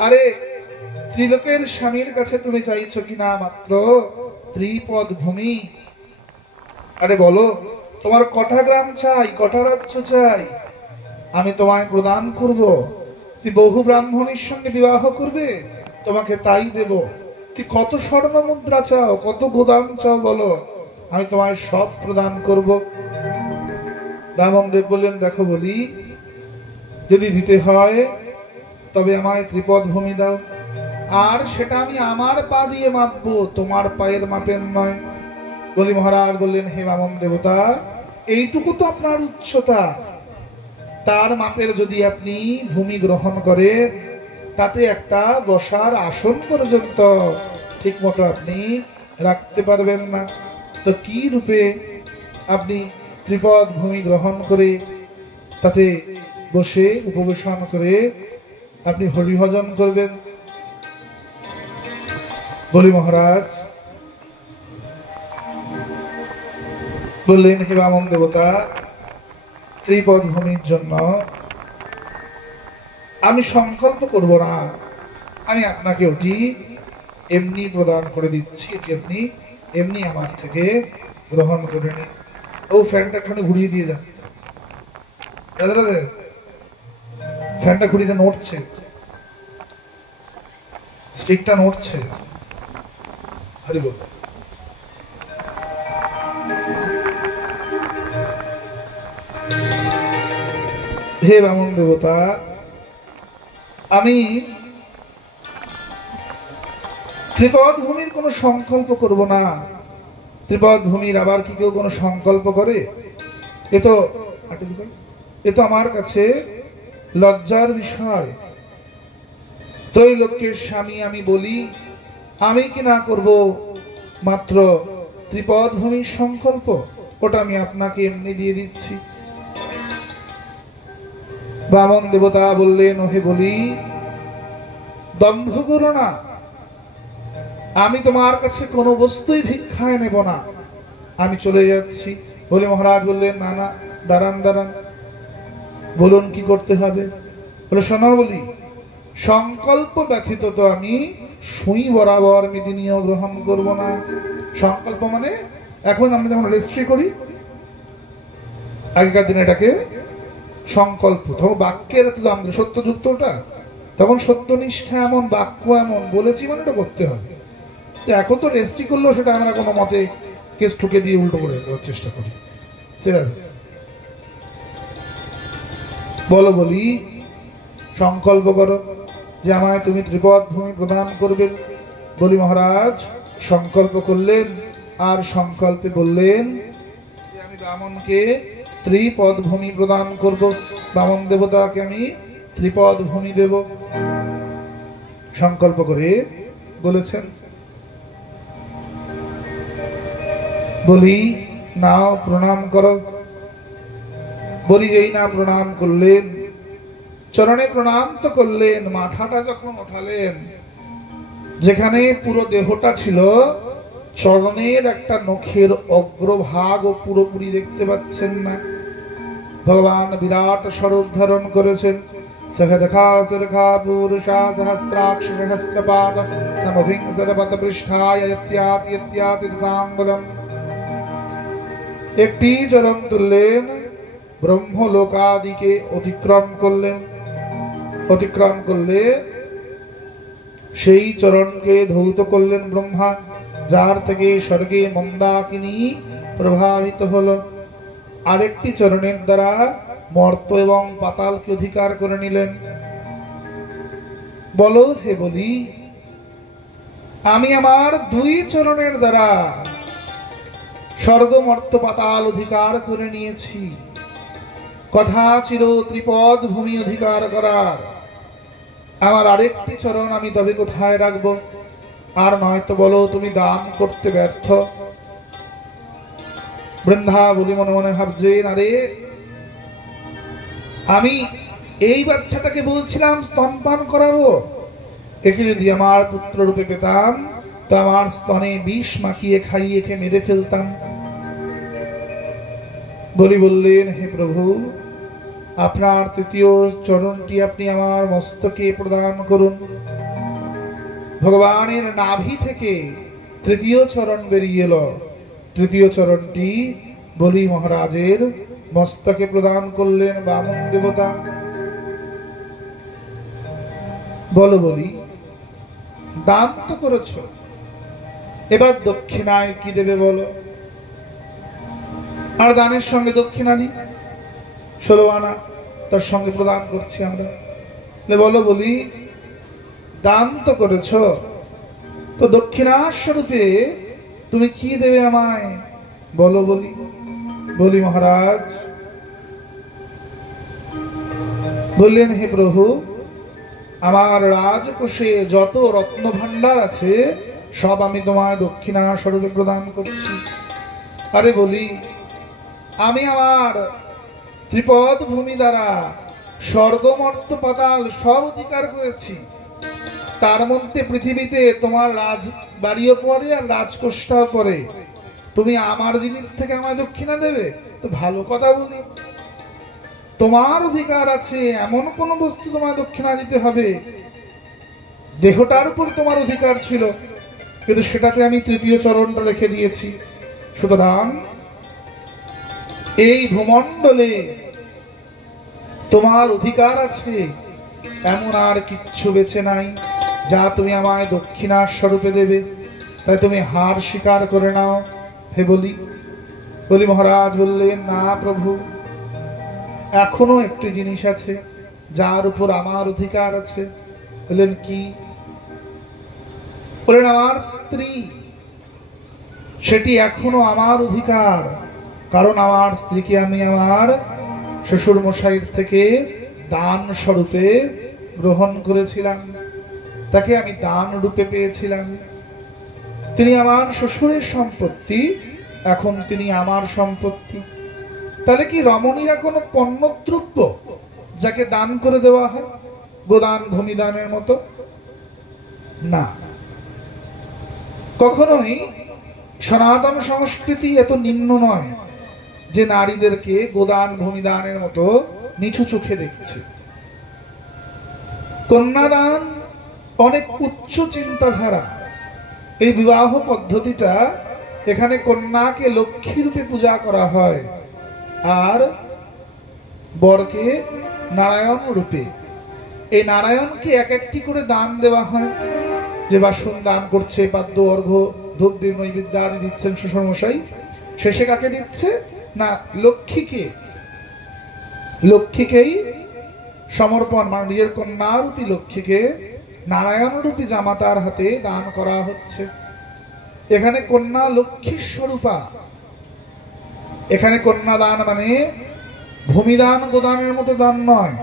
আরে ত্রিলোকের স্বামীর কাছে তুমি চাইছো কিনা মাত্র ত্রিপদ ভূমি। আরে বলো, তোমার কটা গ্রাম চাই, কটা রাজ্য চাই, আমি তোমায় প্রদান করব। তুই বহু ব্রাহ্মণের সঙ্গে বিবাহ করবে, তোমাকে তাই দেব। তুই কত স্বর্ণ মুদ্রা চাও, কত গোদাম চাও, বলো, আমি তোমায় সব প্রদান করব। বামন দেব বললেন, দেখো বলি, যদি দিতে হয় তবে আমায় ত্রিপদ ভূমি দাও, আর সেটা আমি আমার পা দিয়ে মাপবো, তোমার পায়ের মাপের নয়। বলি মহারাজ বললেন, হে বামন দেবতা, এইটুকু তো আপনার উচ্চতা, তার মাপের যদি আপনি ভূমি গ্রহণ করে, তাতে একটা বসার আসন পর্যন্ত ঠিক মতো আপনি রাখতে পারবেন না, তো কি রূপে আপনি ত্রিপদ ভূমি গ্রহণ করে তাতে বসে উপবেশন করে আপনি হরিভজন করবেন? বলি মহারাজ বললেন, হে বামন দেবতা, ত্রিপদ ভূমির জন্য আমি সংকল্প করব না, আমি আপনাকে ওটি এমনি প্রদান করে দিচ্ছি, এটি আপনি এমনি আমার থেকে গ্রহণ করে নিন। ও ফ্যানটা একটু ঘুরিয়ে দিয়ে যান, রাধে রাধে, ফ্যানটা ঘুরিয়ে নড়ছে, স্টিকটা নড়ছে। হরি বল। হে বামন দেবতা, আমি ত্রিপদ ভূমির কোনো সংকল্প করব না। ত্রিপদ ভূমির আবার কি কেউ কোনো সংকল্প করে? এ তো আমার কাছে লজ্জার বিষয়। ত্রৈলোক্যের স্বামী আমি বলি, আমি কি না করব মাত্র ত্রিপদ ভূমির সংকল্প? ওটা আমি আপনাকে এমনি দিয়ে দিচ্ছি। বামন দেবতা বললেন, ওহে বলি, দম্ভ করো না, আমি তোমার কাছে কোনো বস্তুই ভিক্ষায় নেব না, আমি চলে যাচ্ছি। বলে মহারাজ বললেন, না না, দাঁড়ান দাঁড়ান, বলুন কি করতে হবে? বলে, শোনো বলি, সংকল্প ব্যথিত তো আমি সুই বরাবর মেদিনীয় গ্রহণ করব না। সংকল্প মানে এখন আমরা যেমন রেজিস্ট্রি করি, আগেকার দিনে এটাকে সংকল্প, তখন বাক্যের এত দাম, সত্যযুক্ত ওটা, তখন সত্যনিষ্ঠা এমন, বাক্য এমন, বলেছি মানে এটা করতে হবে। এখন তো রেজিস্ট্রি করলেও সেটা আমরা কোনো মতে কেস ঠুকে দিয়ে উল্টো করে দেওয়ার চেষ্টা করি। সেটা বলো বলি, সংকল্প করো যে আমায় তুমি ত্রিপদ ভূমি প্রদান করবে। বলি মহারাজ সংকল্প করলেন, আর সংকল্পে বললেন যে আমি বামনকে ত্রিপদ ভূমি প্রদান করব, বামন দেবতাকে আমি ত্রিপদ ভূমি দেব। সংকল্প করে বলেছেন। বলি, নাও প্রণাম করো। বলি যেই না প্রণাম করলেন, চরণে প্রণাম তো করলেন, মাথাটা যখন ওঠালেন, যেখানে পুরো দেহটা ছিল, চরণের একটা নখের অগ্রভাগ ও পুরোপুরি দেখতে পাচ্ছেন না। ভগবান বিরাট স্বরূপ ধারণ করেছেন। সহদখা সরখা পুরুষা সহস্রাক্ষ সহস্রপাদ সমভিংসরপত পৃষ্ঠায় ইত্যাদি ইত্যাদি সাঙ্গলম। একটি চরণ তুললেন, ব্রহ্মলোকাদিকে অতিক্রম করলেন। অতিক্রম করলে সেই চরণকে ধৌত করলেন ব্রহ্মা, যার থেকে স্বর্গে মন্দাকিনী প্রভাবিত হলো। আরেকটি চরণের দ্বারা মর্ত এবং পাতালকে অধিকার করে নিলেন। বলো হে বলি, আমি আমার দুই চরণের দ্বারা স্বর্গ মর্ত পাতাল অধিকার করে নিয়েছি। কথা ছিল ত্রিপদ ভূমি অধিকার করার, আমার আরেকটি চরণ আমি তবে কোথায় রাখবো? আর নয়তো বলো তুমি দান করতে ব্যর্থ। বৃন্দা বলি মনে মনে ভাবছেন, আরে আমি এই বাচ্চাটাকে বলছিলাম স্তনপান করাবো, একে যদি আমার পুত্র রূপে পেতাম তো আমার স্তনে বিষ মাখিয়ে খাইয়ে খেয়ে মেরে ফেলতাম। বলি বললেন, হে প্রভু, আপনার তৃতীয় চরণটি আপনি আমার মস্তকে প্রদান করুন। ভগবানের নাভি থেকে তৃতীয় চরণ বেরিয়ে এলো। তৃতীয় চরণটি বলি মহারাজের মস্তকে প্রদান করলেন বামন দেবতা। বলো বলি, দান তো করেছ, এবার দক্ষিণায় কি দেবে বলো? আর দানের সঙ্গে দক্ষিণা দিই 16 আনা তার সঙ্গে প্রদান করছি আমরা। বলো বলি, দান তো করেছ, তো দক্ষিণাস্বরূপে তুমি কি দেবে আমায় বলো। বলি মহারাজ বললেন, হে প্রভু, আমার রাজকোষে যত রত্ন ভাণ্ডার আছে সব আমি তোমায় দক্ষিণা স্বরূপে প্রদান করছি। আরে বলি, আমি আমার ত্রিপদ ভূমি দ্বারা স্বর্গ মর্ত্য পাতাল সব অধিকার করেছি। তার মধ্যে পৃথিবীতে তোমার রাজ বাড়িও পড়ে আর রাজকোষটাও পড়ে। তুমি আমার জিনিস থেকে আমায় দক্ষিণা দেবে? তো ভালো কথা বলি, তোমার অধিকার আছে এমন কোন বস্তু তোমায় দক্ষিণা দিতে হবে। দেহটার উপর তোমার অধিকার ছিল, কিন্তু সেটাতে আমি তৃতীয় চরণটা রেখে দিয়েছি। সুতরাং এই ভূমণ্ডলে তোমার অধিকার আছে এমন আর কিচ্ছু বেঁচে নাই যা তুমি আমায় দক্ষিণার স্বরূপে দেবে। তাই তুমি হার স্বীকার করে নাও। হে বলি মহারাজ বললেন, না প্রভু, এখনো একটি জিনিস আছে যার উপর আমার অধিকার আছে। বললেন, কি? বললেন, আমার স্ত্রী। সেটি এখনো আমার অধিকার, কারণ আমার স্ত্রীকে আমি আমার শ্বশুর মশাইয়ের থেকে দান স্বরূপে গ্রহণ করেছিলাম, তাকে আমি দান রূপে পেয়েছিলাম। তিনি আমার শ্বশুরের সম্পত্তি, এখন তিনি আমার সম্পত্তি। তাহলে কি রমণীরা কোনো পণ্যদ্রব্য যাকে দান করে দেওয়া হয় গোদান ভূমিদানের মতো? না, কখনোই সনাতন সংস্কৃতি এত নিম্ন নয় যে নারীদেরকে গোদান ভূমিদানের মতো নিচু চোখে দেখছে। কন্যাদান অনেক উচ্চ চিন্তাধারা। এই বিবাহ পদ্ধতিটা, এখানে কন্যাকে লক্ষ্মী রূপে পূজা করা হয় আর বরকে নারায়ণ রূপে। এই নারায়ণকে এক একটি করে দান দেওয়া হয়। যে বাসন দান করছে, পাদ্য অর্ঘ্য ধূপ দীপ নৈবেদ্য আদি দিচ্ছেন শ্বশুর মশাই, শেষে কাকে দিচ্ছে? না, লক্ষ্মীকে। লক্ষ্মীকেই সমর্পণ, মানে নিজের কন্যারূপী লক্ষ্মীকে নারায়ণ রূপী জামাতার হাতে দান করা হচ্ছে। এখানে কন্যা লক্ষ্মী স্বরূপা। এখানে কন্যা দান মানে ভূমিদান গোদানের মতো দান নয়।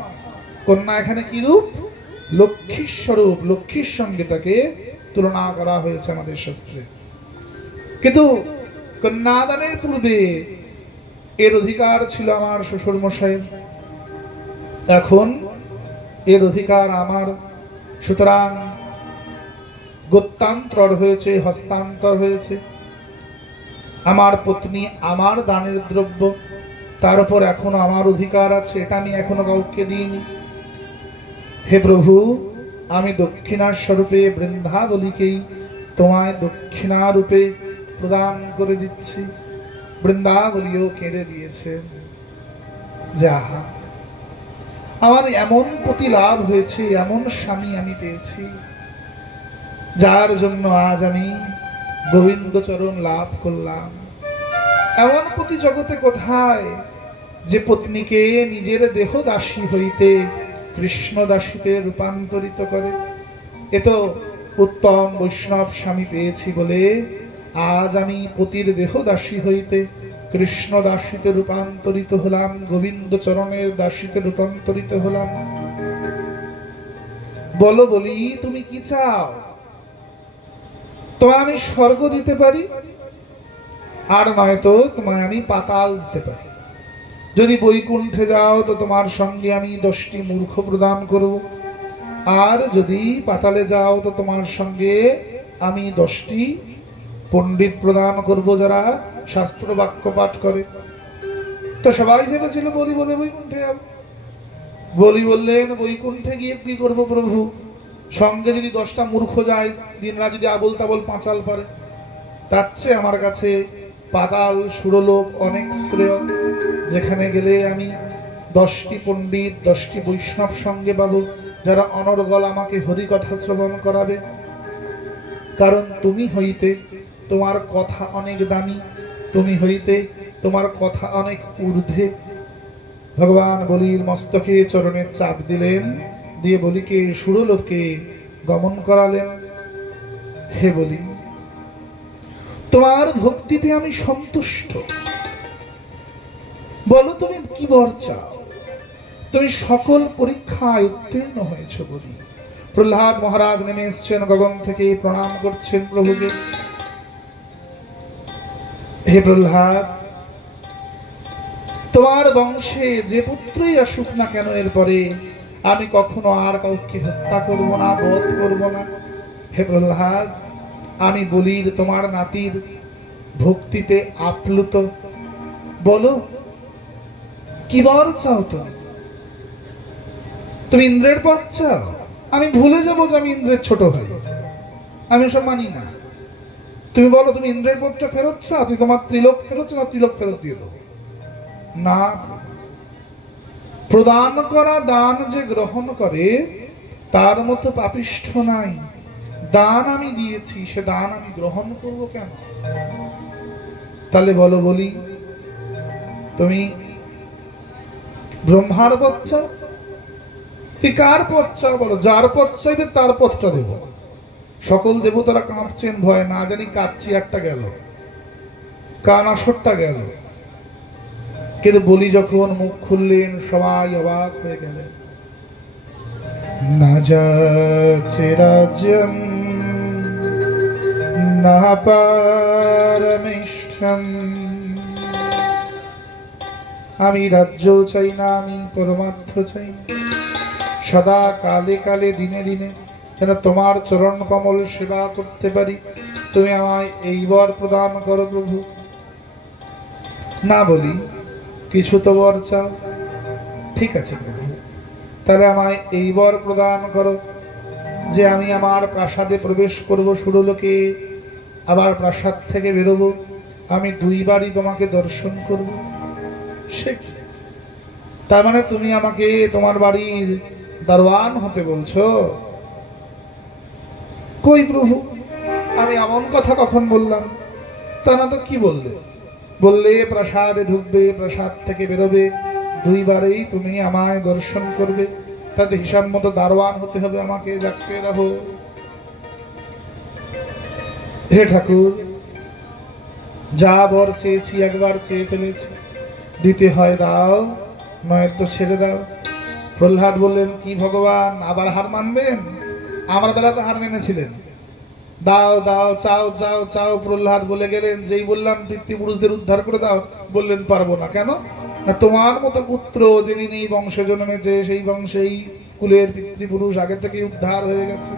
কন্যা এখানে কি রূপ? লক্ষ্মী স্বরূপ। লক্ষ্মীর সঙ্গে তাকে তুলনা করা হয়েছে আমাদের শাস্ত্রে। কিন্তু কন্যাদানের পূর্বে এর অধিকার ছিল আমার শ্বশুর মশাইয়ের, এখন এর অধিকার আমার। সুতরাং গোত্রান্তর হয়েছে, হস্তান্তর হয়েছে। আমার পত্নী আমার দানের দ্রব্য, তার উপর এখনো আমার অধিকার আছে, এটা আমি এখনো কাউকে দিইনি। হে প্রভু, আমি দক্ষিণার স্বরূপে বৃন্দাবলীকেই তোমায় দক্ষিণা রূপে প্রদান করে দিচ্ছি। বৃন্দাবলীও কেঁদে দিয়েছে, যাহা আমার এমন পতি লাভ হয়েছে, এমন স্বামী আমি পেয়েছি, যার জন্য আজ আমি গোবিন্দ চরণ লাভ করলাম। এমন পতি জগতে কোথায় যে পত্নীকে নিজের দেহ দাসী হইতে কৃষ্ণ দাসীতে রূপান্তরিত করে? এ তো উত্তম বৈষ্ণব স্বামী পেয়েছি বলে আজ আমি পতির দেহ দাসী হইতে কৃষ্ণ দাসীতে রূপান্তরিত হলাম, গোবিন্দ চরণের দাসীতে রূপান্তরিত হলাম। বলি তুমি কি চাও? তোমায় আমি স্বর্গ দিতে পারি, আর নয়তো তোমায় আমি পাতাল দিতে পারি। যদি বৈকুণ্ঠে যাও তো তোমার সঙ্গে আমি 10টি মূর্খ প্রদান করব, আর যদি পাতালে যাও তো তোমার সঙ্গে আমি 10টি পণ্ডিত প্রদান করব যারা শাস্ত্র বাক্য পাঠ করে। তো সবাই ভেবেছিল বলি বলে বৈকুণ্ঠে যাব। বললেন, বৈকুণ্ঠে গিয়ে কি করব প্রভু? সঙ্গে যদি 10টা মূর্খ যায়, দিনরা যদি আবল তাবল পাঁচাল পারে, তার চেয়ে আমার কাছে পাতাল সুরলোক অনেক শ্রেয়, যেখানে গেলে আমি 10টি পণ্ডিত 10টি বৈষ্ণব সঙ্গে পাবো যারা অনর্গল আমাকে হরি কথা শ্রবণ করাবে। কারণ তুমি হইতে তোমার কথা অনেক দামি, তুমি হইতে তোমার কথা অনেক ঊর্ধ্বে। ভগবান বলির মস্তকে চরণের চাপ দিলেন, দিয়ে বলিকে সুরলোকে গমন করালেন। হে বলি, তোমার ভক্তিতে আমি সন্তুষ্ট। বলো তুমি কি বর চাও? তুমি সকল পরীক্ষায় উত্তীর্ণ হয়েছ বলি। প্রহ্লাদ মহারাজ নেমে এসছেন গগন থেকে, প্রণাম করছেন প্রভুকে। হে প্রহ্লাদ, তোমার বংশে যে পুত্রই আসুক না কেন এরপরে আমি কখনো আর কাউকে হত্যা করব না, বধ করব না। হে প্রহ্লাদ, আমি বলির তোমার নাতির ভক্তিতে আপ্লুত। বলো কি বর চাও? তুমি ইন্দ্রের পদ চাও? আমি ভুলে যাবো যে আমি ইন্দ্রের ছোট ভাই, আমি সব মানি না। তুমি বলো তুমি ইন্দ্রের পদটা ফেরত চাও? তুমি তোমার ত্রিলোক ফেরত চাও? ত্রিলোক ফেরত দিয়ে দেবো না। প্রদান করা দান যে গ্রহণ করে তার মতো পাপিষ্ঠ নাই। দান আমি দিয়েছি, সে দান আমি গ্রহণ করব কেন? তাহলে বলো বলি, তুমি ব্রহ্মার পদ চাও? তুই কার পদ চাও বলো? যার পদ চাইবে তার পদটা দেব। সকল দেবতারা কাঁপছেন ভয়, না জানি কাচ্ছি একটা গেল, কান আসরটা গেল। কিন্তু বলি যখন মুখ খুললেন সবাই অবাক হয়ে গেলেন। না যাচ্ছে রাজ্যম না পারমেষ্ঠম। আমি রাজ্য চাই না, আমি পরমার্থ চাই। সদা কালে কালে দিনে দিনে যেন তোমার চরণ কমল সেবা করতে পারি, তুমি আমায় এই বর প্রদান করো প্রভু। না বলি কিছু তো বর চাও? ঠিক আছে প্রভু, তাহলে আমায় এই বর প্রদান করো যে আমি আমার প্রাসাদে প্রবেশ করব সুরলোকে, আবার প্রাসাদ থেকে বেরোবো, আমি দুইবারই তোমাকে দর্শন করব। সে কি? তার মানে তুমি আমাকে তোমার বাড়ির দারোয়ান হতে বলছো? কই প্রভু, আমি এমন কথা কখন বললাম? তা না তো কি বললে? বললে প্রাসাদে ঢুকবে, প্রাসাদ থেকে বেরোবে, দুইবারেই তুমি আমায় দর্শন করবে। তাতে হিসাব মতো দারোয়ান হতে হবে আমাকে। যাকে রাখো। হে ঠাকুর, যা বর চেয়েছি একবার চেয়ে ফেলেছি, দিতে হয় দাও, নয়তো ছেড়ে দাও। প্রহ্লাদ বললেন, কি ভগবান, আবার হার মানবেন? আমার বেলাতে হার মেনেছিলেন। দাও দাও, চাও চাও চাও। প্রহ্লাদ বলে গেলেন, যেই বললাম পিতৃপুরুষদের উদ্ধার করে দাও, বললেন পারবো না। কেন না, তোমার মতো পুত্র যেদিন এই বংশে জন্মেছে সেই বংশেই কুলের পিতৃপুরুষ আগে থেকে উদ্ধার হয়ে গেছে।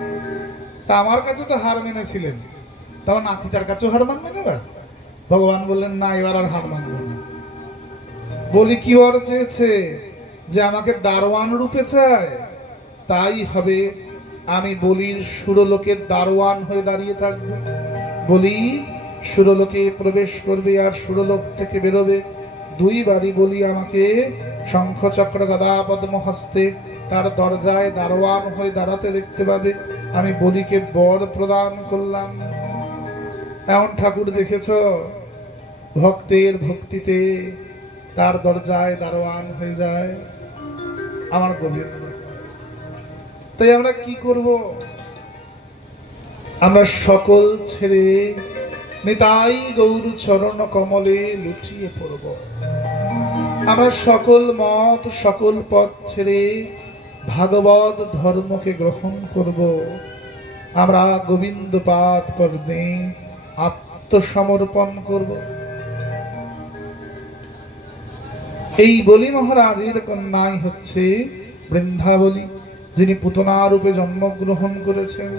তা আমার কাছে তো হার মেনেছিলেন, তাও নাতিটার কাছেও হার মানবেন এবার? ভগবান বললেন, না, এবার আর হার মানবো না। বলি কি বর চেয়েছে? যে আমাকে দারোয়ান রূপে চায়। তাই হবে, আমি বলির সুরলোকের দারোয়ান হয়ে দাঁড়িয়ে থাকবো। বলি সুরলোকে প্রবেশ করবে আর সুরলোক থেকে বেরোবে, দুইবারই বলি আমাকে শঙ্খ চক্র গদা পদ্ম হস্তে তার দরজায় দারোয়ান হয়ে দাঁড়াতে দেখতে পাবে। আমি বলিকে বর প্রদান করলাম। এমন ঠাকুর দেখেছ? ভক্তের ভক্তিতে তার দরজায় দারোয়ান হয়ে যায় আমার গোবিন্দ। তাই আমরা কি করব? আমরা সকল ছেড়ে নিতাই গৌর চরণ কমলে লুটিয়ে পড়ব। আমরা সকল মত সকল পথ ছেড়ে ভাগবত ধর্মকে গ্রহণ করব। আমরা গোবিন্দ পাদ পর্বে আত্মসমর্পণ করব। এই বলি মহারাজের কন্যাই হচ্ছে বৃন্দাবলী, যিনি পুতনা রূপে জন্মগ্রহণ করেছেন,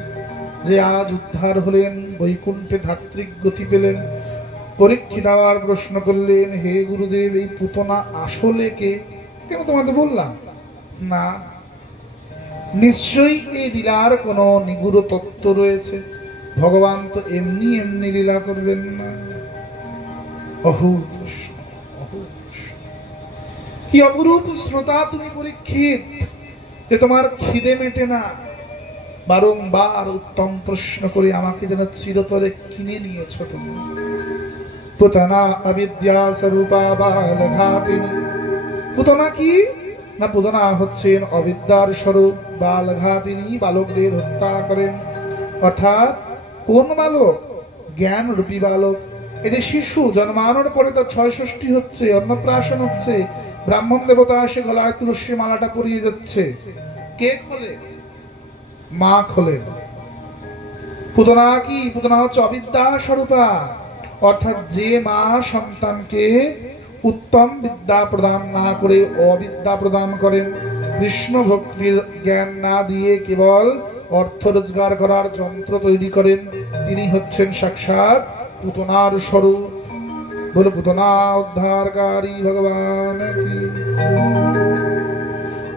যে আজ উদ্ধার হলেন, বৈকুণ্ঠে ধাত্রিক গতি পেলেন। পরীক্ষিত আবার প্রশ্ন করলেন, হে গুরুদেব, এই পুতনা আসলে কে? কেন তোমাদের বললাম না, নিশ্চয়ই এই লীলার কোনো নিগুড় তত্ত্ব রয়েছে। ভগবান তো এমনি এমনি লীলা করবেন না। কি অপরূপ শ্রোতা তুমি পরীক্ষিত, যে তোমার খিদে মেটে না, বারংবার উত্তম প্রশ্ন করে আমাকে যেন চিরতরে কিনে নিয়েছ তুমি। পুতনা অবিদ্যা স্বরূপা বালঘাতিনী। পুতনা কি? না পুতনা হচ্ছেন অবিদ্যার স্বরূপ, বালঘাতিনী, বালকদের হত্যা করেন। অর্থাৎ কোন বালক? জ্ঞান রূপী বালক। এই যে শিশু জন্মানোর পরে তার ৬৬ হচ্ছে, অন্নপ্রাশন হচ্ছে, ব্রাহ্মণ দেবতা এসে গলায় তুলসী মালাটা পরিয়ে যাচ্ছে, কে খোলে? মা খোলেন। পুতনা কি? পুতনা হচ্ছে অবিদ্যা স্বরূপা। অর্থাৎ যে মা সন্তানকে উত্তম বিদ্যা প্রদান না করে অবিদ্যা প্রদান করেন, কৃষ্ণ ভক্তির জ্ঞান না দিয়ে কেবল অর্থ রোজগার করার যন্ত্র তৈরি করেন, তিনি হচ্ছেন সাক্ষাৎ পুতনার স্বরূপ। বলে পুতনা উদ্ধারকারী ভগবান কি।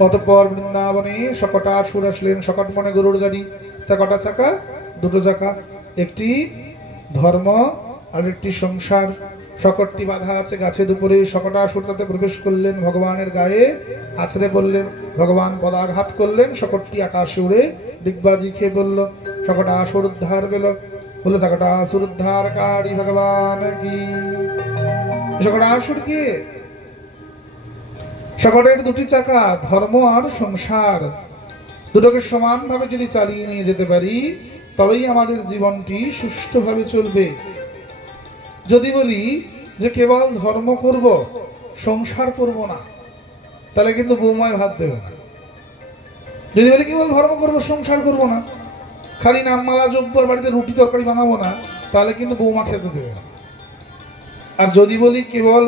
অতঃপর বৃন্দাবনে শকটাসুর আসলেন। শকট মনে গরুর গাড়ি। তার কটা চাকা? দুটো চাকা, একটি ধর্ম আর একটি সংসার। শকটটি বাঁধা আছে গাছের উপরে। শকটাসুর তাতে প্রবেশ করলেন, ভগবানের গায়ে আছড়ে পড়লেন, ভগবান পদাঘাত করলেন, শকটটি আকাশে উড়ে ডিগবাজি খেয়ে পড়ল। শকটাসুর উদ্ধার পেল। বলে শকটাসুর উদ্ধারকারী ভগবান কি। শকটাসুর কে? শকটের দুটি চাকা, ধর্ম আর সংসার, দুটোকে সমানভাবে যদি চালিয়ে নিয়ে যেতে পারি তবেই আমাদের জীবনটি সুষ্ঠুভাবে চলবে। যদি বলি যে কেবল ধর্ম করব, সংসার করব না, তাহলে কিন্তু বৌমায় ভাত দেবে না। যদি বলি কেবল ধর্ম করব, সংসার করব না, খালি নামমালা জব্বর বাড়িতে রুটি তরকারি বানাবো না, তাহলে কিন্তু বৌমা খেতে দেবে না। আর যদি বলি কেবল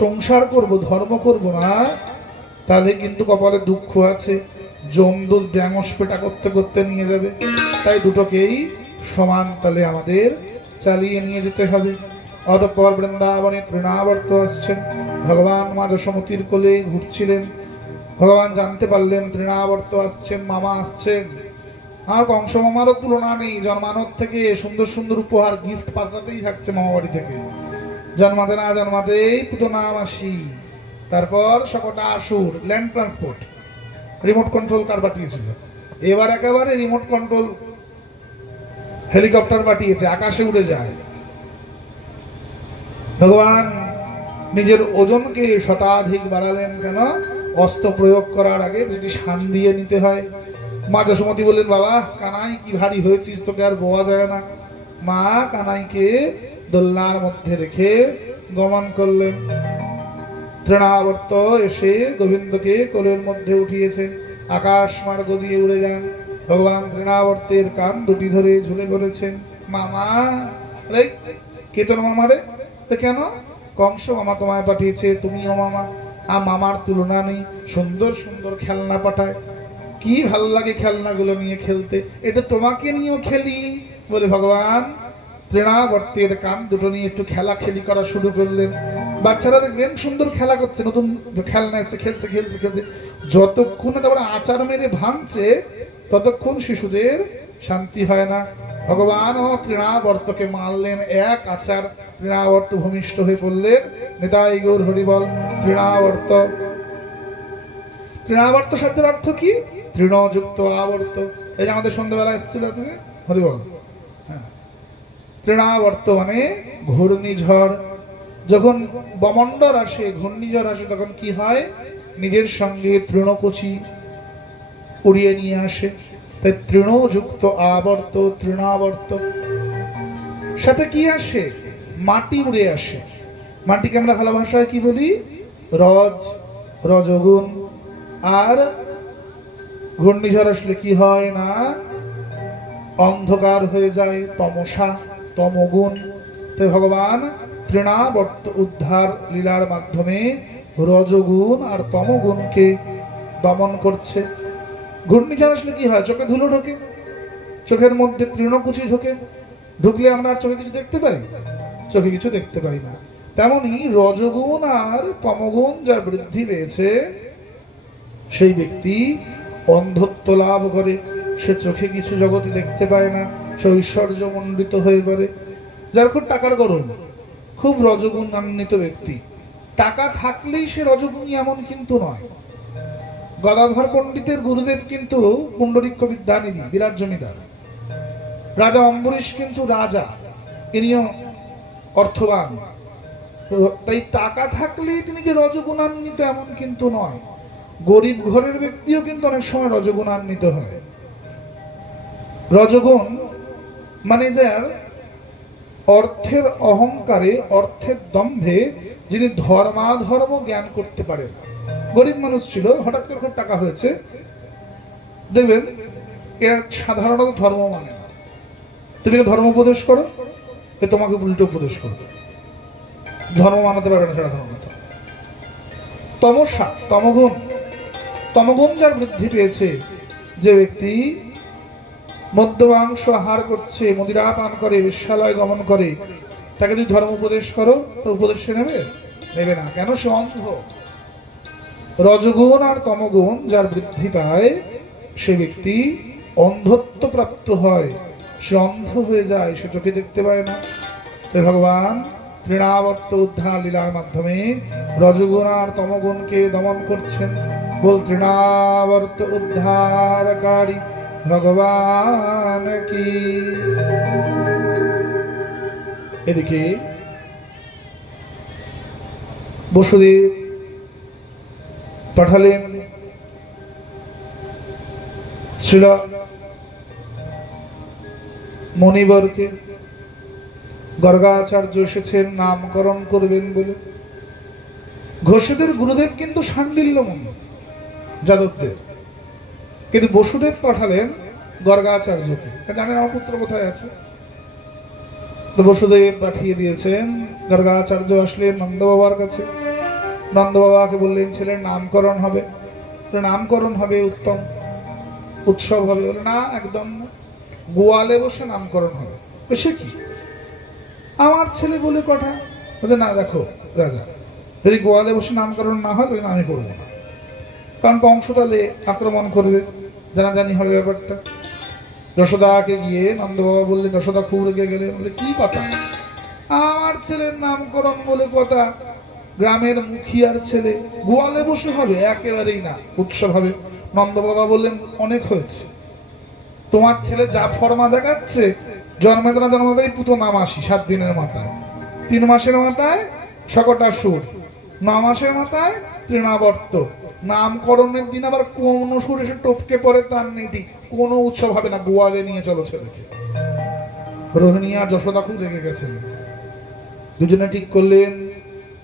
সংসার করব, ধর্ম করব না, তাহলে কিন্তু কপালে দুঃখ আছে, জমদুল ড্যামস পেটা করতে করতে নিয়ে যাবে। তাই দুটোকেই সমান তালে আমাদের চালিয়ে নিয়ে যেতে হবে। অতঃপর বৃন্দাবনে তৃণাবর্ত আসছেন। ভগবান মা যশোমতীর কোলে ঘুরছিলেন। ভগবান জানতে পারলেন তৃণাবর্ত আসছেন, মামা আসছেন। আর কংস মামারও তুলনা নেই। জন্মানোর থেকে সুন্দর সুন্দর উপহার গিফট পাঠাতেই থাকছে মামা বাড়ি থেকে। জন্মাতে না জন্মাতেই পুতনা মাসি, তারপর শকটাসুর, land transport, remote control car পাঠিয়েছিল, এবার একেবারে রিমোট কন্ট্রোল হেলিকপ্টার পাঠিয়েছে, আকাশে উড়ে যায়। ভগবান নিজের ওজনকে শতাধিক বাড়ালেন। কেন? অস্ত্র প্রয়োগ করার আগে যেটি শান দিয়ে নিতে হয়। মা যশোমতী বললেন, বাবা কানাই কি ভারী হয়েছিস, তোকে আর বোয়া যায় না। মা কানাইকে দোলনার মধ্যে রেখে গমন করলেন। তৃণাবর্ত এসে গোবিন্দকে কোলের মধ্যে উঠিয়েছেন, আকাশ মার্গ দিয়ে উড়ে যান। ভগবান তৃণাবর্তের কান দুটি ধরে ঝুলে পড়েছেন। মামা, কে তোর মামা রে? কেন? কংস মামা তোমায় পাঠিয়েছে, তুমিও মামা। আর মামার তুলনা নেই, সুন্দর সুন্দর খেলনা পাঠায়, কি ভাল লাগে খেলনাগুলো নিয়ে খেলতে, এটা তোমাকে নিয়েও খেলি। বলে ভগবান তৃণাবর্তের কান দুটো নিয়ে একটু খেলা খেলি করা শুরু করলেন। বাচ্চারা দেখবেন সুন্দর খেলা করছে, নতুন খেলনা এসে খেলছে খেলছে খেলছে, যতক্ষণ তারপরে আচার মেরে ভাঙছে ততক্ষণ শিশুদের শান্তি হয় না। ভগবান ও তৃণাবর্তকে মারলেন এক আচার, তৃণাবর্ত ভূমিষ্ঠ হয়ে পড়লেন। নিতাই গৌর হরিবল। তৃণাবর্ত, তৃণাবর্ত শব্দের অর্থ কি? তৃণযুক্ত আবর্ত। এই যে আমাদের সন্ধ্যাবেলা এসেছিল আজকে, হরিবল। হ্যাঁ, তৃণাবর্ত মানে ঘূর্ণিঝড়। যখন বমণ্ডর আসে, ঘূর্ণিঝড় আসে, তখন কি হয়? নিজের সঙ্গে তৃণকচি উড়িয়ে নিয়ে আসে। তাই তৃণযুক্ত আবর্ত, তৃণাবর্ত। সাথে কি আসে? মাটি উড়ে আসে। মাটিকে আমরা ভালো ভাষায় কি বলি? রজ, রজগুণ। আর ঘূর্ণিঝড় আসলে কি হয় না? অন্ধকার হয়ে যায়, তমসা, তমগুণ। তাই ভগবান তৃণাবর্ত উদ্ধার লীলার মাধ্যমে রজগুণ আর তমগুণকে দমন করছে। ঘূর্ণিঝড় আসলে কি হয়? চোখে ধুলো ঢোকে, চোখের মধ্যে তৃণকুচি ঢোকে, ঢুকলে আমরা আর চোখে কিছু দেখতে পাই? চোখে কিছু দেখতে পাই না। তেমনি রজগুণ আর তমগুণ যার বৃদ্ধি পেয়েছে, সেই ব্যক্তি অন্ধত্ব লাভ করে, সে চোখে কিছু জগতে দেখতে পায় না, সে ঐশ্বর্য মণ্ডিত হয়ে পড়ে। যার খুব টাকার গরম, খুব রজগুণান্বিত ব্যক্তি, টাকা থাকলেই সে রজগুণী এমন কিন্তু নয়। গদাধর পণ্ডিতের গুরুদেব কিন্তু পুণ্ডরিক্ষ বিদ্যানিধি, বিরাট জমিদার। রাজা অম্বরীশ কিন্তু রাজা, ইনিও অর্থবান। তাই টাকা থাকলেই তিনি যে রজগুণান্বিত এমন কিন্তু নয়। গরিব ঘরের ব্যক্তিও কিন্তু অনেক সময় রজগুণান্বিত হয়। রজগুণ মানে যার অর্থের অহংকারে, অর্থের দম্ভে যিনি ধর্মাধর্ম জ্ঞান করতে পারে না। গরিব মানুষ ছিল, হঠাৎ করে খুব টাকা হয়েছে, দেখবেন এর সাধারণত ধর্ম মানে না। তুমি ধর্ম উপদেশ করো, এ তোমাকে উল্টো উপদেশ করবে। ধর্ম মানাতে পারবে না সাধারণত। তমসা, তমগুণ, তমগুণ যার বৃদ্ধি পেয়েছে, যে ব্যক্তি মদ্যমাংস আহার করছে, মদিরা পান করে, বেশ্যালয় গমন করে, তাকে যদি ধর্ম উপদেশ করো তো উপদেশ নেবে নেবে না। কেন? সে অন্ধ। রজগুণ আর তমগুণ যার বৃদ্ধি পায়, সে ব্যক্তি অন্ধত্ব প্রাপ্ত হয়, সে অন্ধ হয়ে যায়, সে চোখে দেখতে পায় না। তাই ভগবান তৃণাবর্ত উদ্ধার লীলার মাধ্যমে রজগুণ আর তমগুণকে দমন করছেন। বল তৃণাবর্ত উদ্ধারকারী ভগবান কি। এদিকে বসুদেব পাঠালেন শ্রীল মণিবরকে। গর্গাচার্য এসেছেন নামকরণ করবেন বলে। ঘোষদের গুরুদেব কিন্তু শাণ্ডিল্য মুনি, যাদবদের, কিন্তু বসুদেব পাঠালেন গর্গাচার্যকে। জানেন আমার পুত্র কোথায় আছে? তো বসুদেব পাঠিয়ে দিয়েছেন। গর্গাচার্য আসলেন নন্দ বাবার কাছে। নন্দ বাবাকে বললেন ছেলের নামকরণ হবে। নামকরণ হবে, উত্তম উৎসব হবে। বলে না, একদম না, গোয়ালে বসে নামকরণ হবে। সে কি, আমার ছেলে বলে কথা। বলছে না, দেখো রাজা, যদি গোয়ালে বসে নামকরণ না হয় তাহলে আমি করবো না, কারণ কংস তাহলে আক্রমণ করবে, জানাজানি হবে ব্যাপারটা। যশোদাকে গিয়ে নন্দ বাবা বললেন, যশোদা খুব রেগে গেলেন, বলে কি কথা, আমার ছেলের নামকরণ বলে কথা, গ্রামের মুখিয়ার ছেলে গোয়ালে বসে হবে? একেবারেই না, উৎসব হবে। নন্দ বাবা বললেন অনেক হয়েছে, তোমার ছেলে যা ফর্মা দেখাচ্ছে, জন্মেতে না জন্মতেই পুতো নামাসি, 7 দিনের মাথায়, 3 মাসের মাথায় সকটা সুর, 9 মাসের মাথায় তৃণাবর্ত, নামকরণের দিন আবার কোন সুর এসে টপকে পড়ে তার নেই, কোনো উৎসব হবে না, গোয়ালে নিয়ে চলো ছেলেকে। রোহিণী আর যশোদা খুব রেগে গেছেন। দুজনে ঠিক করলেন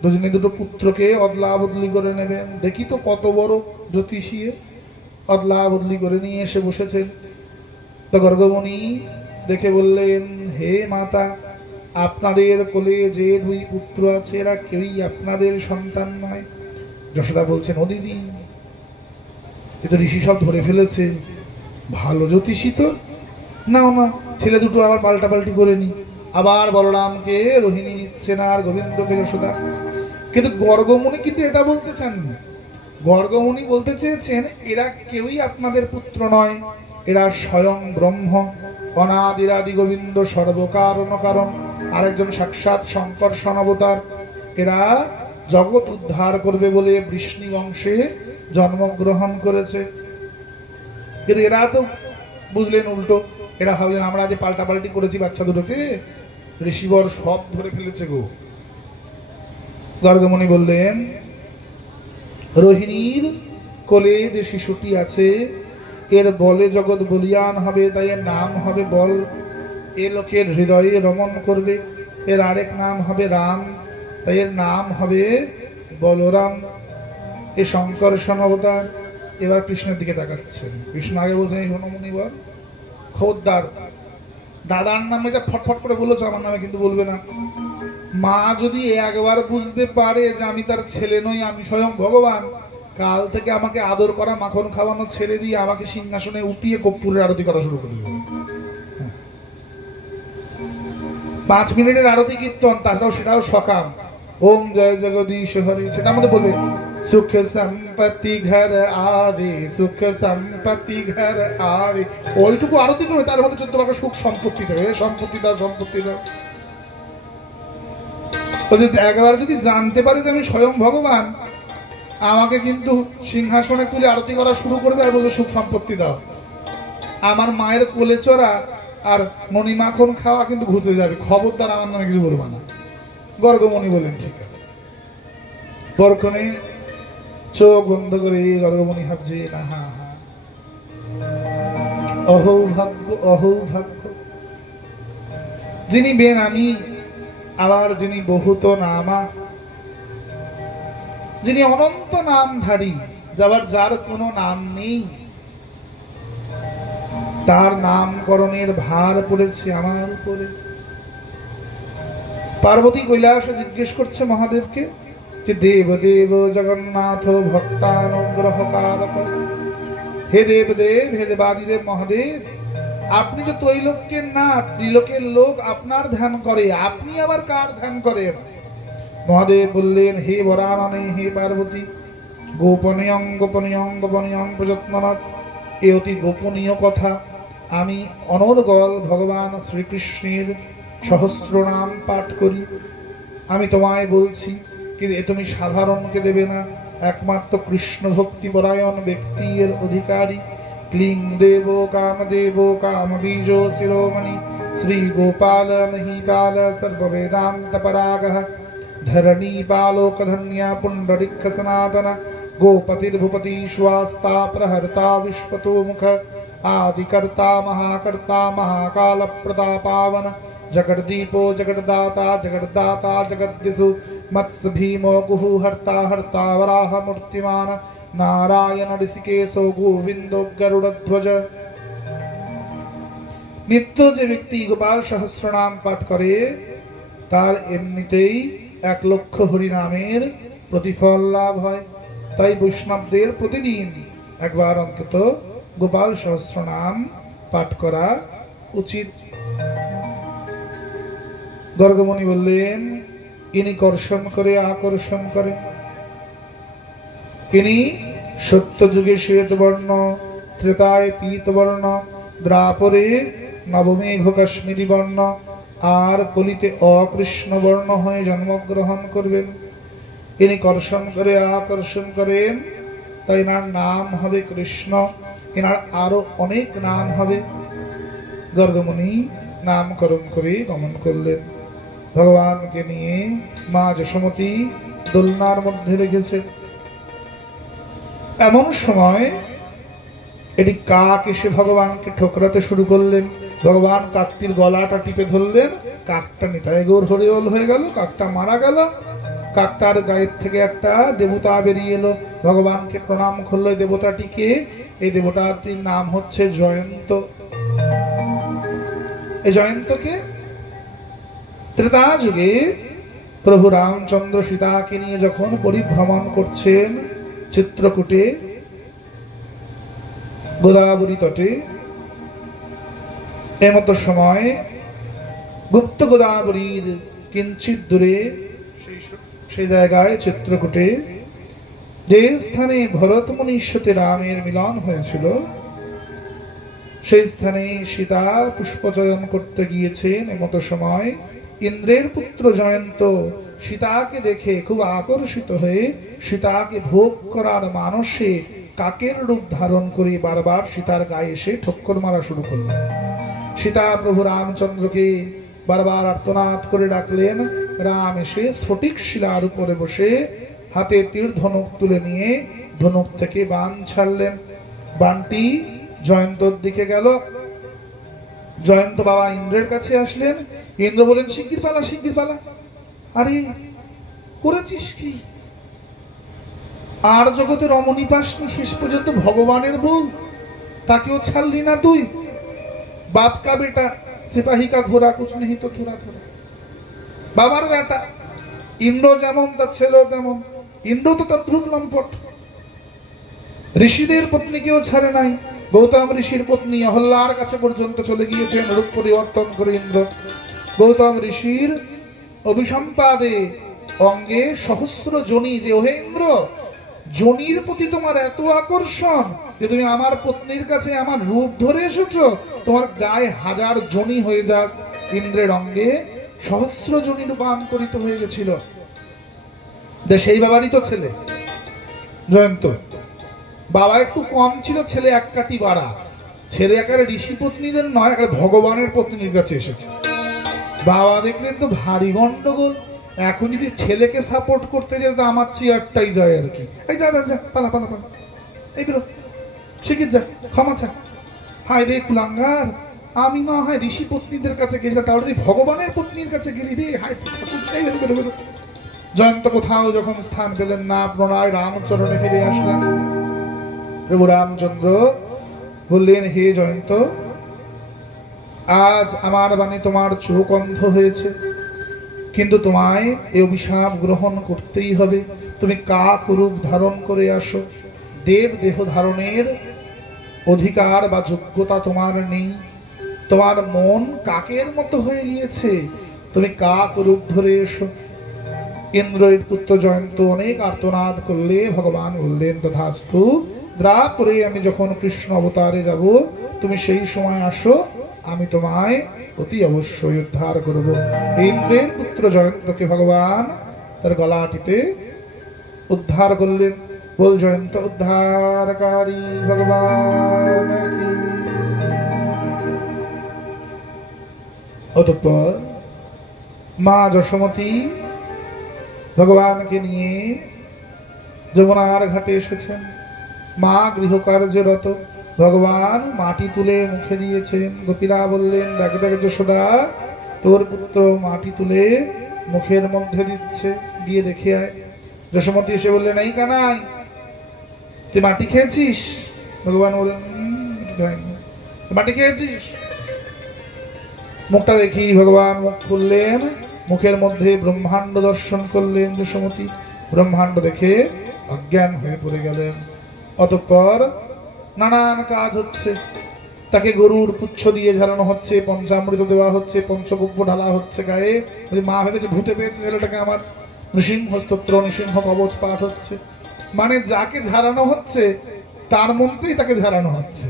দুজনে দুটো পুত্রকে অদলা বদলি করে নেবেন। দেখি তো কত বড় জ্যোতিষী, অদলা বদলি করে নিয়ে এসে বসেছেন। তো গর্গমণি দেখে বললেন, হে মাতা, আপনাদের কোলে যে 2 পুত্র আছে এরা কেউই আপনাদের সন্তান নয়। যশোদা বলছেন, ও দিদি, এ তো ঋষি সব ধরে ফেলেছে, ভালো জ্যোতিষী তো, নাও না, ছেলে দুটো আবার পাল্টাপাল্টি করে নি। আবার বলরামকে রোহিণী নিচ্ছে না, আর গোবিন্দকে যশোদা। কিন্তু গর্গমুনি কিন্তু এটা বলতে চাননি। গর্গমুনি বলতে চেয়েছেন, এরা কেউই আপনাদের পুত্র নয়, এরা স্বয়ং ব্রহ্ম, অনাদিরাদি গোবিন্দ, সর্বকারণ কারণ, আরেকজন সাক্ষাৎ শঙ্কর্ষণ অবতার। এরা জগৎ উদ্ধার করবে বলে বৃষ্ণি বংশে জন্মগ্রহণ করেছে। কিন্তু এরা তো বুঝলেন উল্টো, এরা ভাবলেন আমরা যে পাল্টাপাল্টি করেছি বাচ্চা দুটোকে, ঋষিবর সব ধরে ফেলেছে গো। গর্গমণি বললেন, রোহিণীর কোলে যে শিশুটি আছে এর বলে জগৎ বলিয়ান হবে, তাই এর নাম হবে বল। এ লোকের হৃদয়ে রমণ করবে। এর আরেক নাম হবে রাম, তাই এর নাম হবে বলরাম। এ শঙ্কর্ষণ অবতার। এবার কৃষ্ণের দিকে তাকাচ্ছেন। কৃষ্ণ আগে বলছেন, এই শোনমুনি বল, খোদ্দার দাদার নামে যা ফটফট করে বলেছ, আমার নামে কিন্তু বলবে না। মা যদি একবার বুঝতে পারে যে আমি তার ছেলে নই, আমি স্বয়ং ভগবান, কাল থেকে আমাকে আদর করা, মাখন খাওয়ানো ছেড়ে দিয়ে আমাকে সিংহাসনে উঠিয়ে কর্পূরের আরতি করা শুরু করে দেবে। 5 মিনিটের আরতি কীর্তন, সেটাও সকাম, ওম জয় জগদীশ হরি, সেটার মধ্যে বলবে সুখ সম্পত্তি ঘর আবে, সুখ সম্পত্তি ঘর আবে, ওইটুকু আরতি করবে, তার মধ্যে 14 বার সুখ সম্পত্তি চাই, সম্পত্তি দাও, সম্পত্তি দাও। একবার যদি জানতে পারে যে আমি স্বয়ং ভগবান, আমাকে কিন্তু সিংহাসনে তুলে আরতি করা শুরু করবে আর বলবে সুখ সম্পত্তি দাও। আমার মায়ের কোলে চড়া আর মণি মাখন খাওয়া কিন্তু ঘুচে যাবে, খবরদার আমার নামে কিছু বলবা না। গর্গমণি বলেন ঠিক আছে। পরক্ষণে চোখ বন্ধ করে গর্গমণি ভাবছে, না হা হা, অহৌভাগ্য অহৌভাগ্য, যিনি বেনামী, আবার যিনি বহুত নামা, যিনি অনন্ত নামধারী, যার কোনো নাম নেই, তার নামকরণের ভার পড়েছে আমার উপরে। পার্বতী কৈলাসে জিজ্ঞেস করছে মহাদেবকে যে, দেব দেব জগন্নাথ ভক্তানুগ্রহ কারক, হে দেবদেব, হে দেবাদিদেব মহাদেব, আপনি তো ত্রৈলোক্যের না, ত্রিলোকের লোক আপনার ধ্যান করে, আপনি আবার কার ধ্যান করেন? মহাদেব বললেন, হে বরাননে, হে পার্বতী, গোপনীয়ং গোপনীয়ং গোপনীয়ং প্রযত্ননাথ, এ অতি গোপনীয় কথা। আমি অনর্গল ভগবান শ্রীকৃষ্ণের সহস্র নাম পাঠ করি। আমি তোমায় বলছি, কিন্তু এ তুমি সাধারণকে দেবে না, একমাত্র কৃষ্ণ ভক্তি পরায়ণ ব্যক্তি এর অধিকারী। ক্লিং দেব কামদেব কামবীজ শিরোমণি শ্রী গোপাল মহিপাল সর্ববেদান্ত পরাগঃ ধরণী পালোকধন্যা পুণ্ডরিক সনাতন গোপতির্ভুপতি स्वास्ता प्रहर्ता विश्वतो मुख आदिकर्ता महाकर्ता महाकाल प्रतापावन जगद्दीपो जगद्दाता जगद्दाता जगद्दिशु मत्स्य भीमो गुहु हर्ता हर्ता वराह मूर्तिमान नारायण ऋषिकेशो गोविंदो गरुड़ध्वज। नित्य जे व्यक्ति गोपाल सहस्र नाम पाठ करे तार एमनितेई 1 লক্ষ হরিনামের প্রতিফল লাভ হয়। তাই বৈষ্ণবদের প্রতিদিন একবার অন্তত গোপাল সহস্র নাম পাঠ করা উচিত। গর্গমণি বললেন, ইনি কর্ষণ করে আকর্ষণ করেন, ইনি সত্য যুগে শ্বেত বর্ণ, ত্রেতায় পীত বর্ণ, দ্বাপরে নবমেঘ কাশ্মীরি বর্ণ, আর কলিতে অকৃষ্ণ বর্ণ হয়ে জন্মগ্রহণ করবেন। ইনি কর্ষণ করে আকর্ষণ করেন, তাই এনার নাম হবে কৃষ্ণ, এনার আরো অনেক নাম হবে। গর্গমণি নামকরণ করে গমন করলেন। ভগবানকে নিয়ে মা যশোমতী দোলনার মধ্যে রেখেছে। এমন সময় এটি কাক এসে ভগবানকে ঠোকরাতে শুরু করলেন। ভগবান কাকটির গলাটা টিপে ধরলেন, কাকটা নিতাই গৌর হরিবল হয়ে গেল, কাকটা মারা গেল। কাকটার গায়ের থেকে একটা দেবতা বেরিয়ে এলো, ভগবানকে প্রণাম করলো। দেবতাটিকে, এই দেবতাটির নাম হচ্ছে জয়ন্ত। এই জয়ন্তকে ত্রেতা যুগে প্রভু রামচন্দ্র সীতাকে নিয়ে যখন পরিভ্রমণ করছেন চিত্রকূটে গোদাবরী তটে, এমতো সময় গুপ্ত গোদাবরীর কিঞ্চিত দূরে সেই জায়গায় চিত্রকূটে যে স্থানে ভরতমুনির সাথে রামের মিলন হয়েছিল, সেই স্থানে সীতা পুষ্পচয়ন করতে গিয়েছেন। এমতো সময় ইন্দ্রের পুত্র জয়ন্ত সীতাকে দেখে খুব আকর্ষিত হয়ে সীতাকে ভোগ করার মানসে কাকের রূপ ধারণ করে বারবার সীতার গায়ে এসে ঠক্কর মারা শুরু করলেন। সীতা প্রভু রামচন্দ্রকে বারবার আর্তনাদ করে ডাকলেন। রাম এসে স্ফটিক শিলার উপরে বসে হাতে তীর ধনুক তুলে নিয়ে ধনুক থেকে বাণ ছাড়লেন। বাণটি জয়ন্তর দিকে গেল। জয়ন্ত বাবা ইন্দ্রের কাছে আসলেন। ইন্দ্র বলেন, শিগগির পালা, শিগগির পালা। আরে করেছিস কি? আর জগতে রমণী পাসনি, শেষ পর্যন্ত ভগবানের বউ, তাকেও ছাড়লি না তুই? বাপ কা বেটা সিপাহী কা ঘোড়া কুছ নেই তো থোড়া থোড়া। বাবার বেটা ইন্দ্র যেমন তার ছেলেও তেমন। ইন্দ্র তো তার ধ্রুব লম্পট, ঋষিদের পত্নীকেও ছাড়ে নাই। গৌতম ঋষির পত্নী অহল্যার কাছে পর্যন্ত চলে গিয়েছেন রূপ পরিবর্তন করে ইন্দ্র। গৌতম ঋষির অভিসম্পাদে অঙ্গে সহস্র জনি, যে ওহে ইন্দ্র, জনির প্রতি তোমার এত আকর্ষণ যে তুমি আমার পত্নীর কাছে আমার রূপ ধরে এসেছো, তোমার গায়ে 1000 জনি হয়ে যাক। ইন্দ্রের অঙ্গে সহস্র জনি রূপান্তরিত হয়ে গেছিল। সেই বাবারই তো ছেলে জয়ন্ত। বাবা একটু কম ছিল, ছেলে এক কাটি বাড়া। ছেলে একেবারে ঋষি পত্নীদের নয়, একেবারে ভগবানের পত্নীর কাছে এসেছে। বাবা দেখলেন তো ভারী গন্ডগোল। এখন যদি ছেলেকে সাপোর্ট করতে যেত তো আমার চেয়ারটাই যায় আর কি। এই যা যা যা, পালা পালা পালা, এই বেরো, শিখির যা, ক্ষমা চা। হায় রে কুলাঙ্গার, আমি না হয় ঋষি পত্নীদের কাছে গেছিলাম, তাহলে তুই ভগবানের পত্নীর কাছে গেলি রে। হায়, এই বেরো বেরো বেরো। জয়ন্ত কোথাও যখন স্থান পেলেন না, পুনরায় রামচরণে ফিরে আসলেন। প্রভু রামচন্দ্র বললেন, হে জয়ন্ত, আজ আমার বাণী তোমার চোখ অন্ধ হয়েছে, কিন্তু তোমায় এই অভিশাপ গ্রহণ করতেই হবে। তুমি কাক রূপ ধারণ করে আসো, দেব দেহ ধারণের অধিকার বা যোগ্যতা তোমার নেই। তোমার মন কাকের মতো হয়ে গিয়েছে, তুমি কাক রূপ ধরে এসো। ইন্দ্রের পুত্র জয়ন্ত অনেক আর্তনাদ করলে ভগবান বললেন, তথাস্তু, দ্রাপ করে আমি যখন কৃষ্ণ অবতারে যাব, তুমি সেই সময় আসো, আমি তোমায় অতি অবশ্যই উদ্ধার করব। ইন্দ্রের পুত্র জয়ন্তকে ভগবান তার গলা টিপে উদ্ধার করলেন। বল জয়ন্ত উদ্ধারকারী ভগবান কি। অতঃপর মা যশোমতী ভগবানকে নিয়ে যমুনার ঘাটে এসেছেন। মা গৃহকার্যে রত, ভগবান মাটি তুলে মুখে দিয়েছেন। গোপীরা বললেন, ডাকে ডাকে যশোদা, তোর পুত্র মাটি তুলে মুখের মধ্যে দিচ্ছে, গিয়ে দেখে আয়। যশোমতী এসে বললেন, এই কানাই, তুই মাটি খেয়েছিস? ভগবান বললেন, মাটি খেয়েছিস? মুখটা দেখি। ভগবান মুখ খুললেন, মুখের মধ্যে ব্রহ্মাণ্ড দর্শন করলেন। যশোমতী ব্রহ্মাণ্ড দেখে অজ্ঞান হয়ে পড়ে গেলেন। অতঃপর নানান কাজ হচ্ছে, তাকে গরুর পুচ্ছ দিয়ে ঝালানো হচ্ছে, পঞ্চামৃত দেওয়া হচ্ছে, পঞ্চগব্য ঢালা হচ্ছে গায়ে। মা ভেবেছে ভূতে পেয়েছে ছেলেটাকে আমার, নৃসিংহ স্তোত্র নৃসিংহ কবচ পাঠ হচ্ছে। মানে যাকে ঝাড়ানো হচ্ছে তার মন্ত্রেই তাকে ঝাড়ানো হচ্ছে,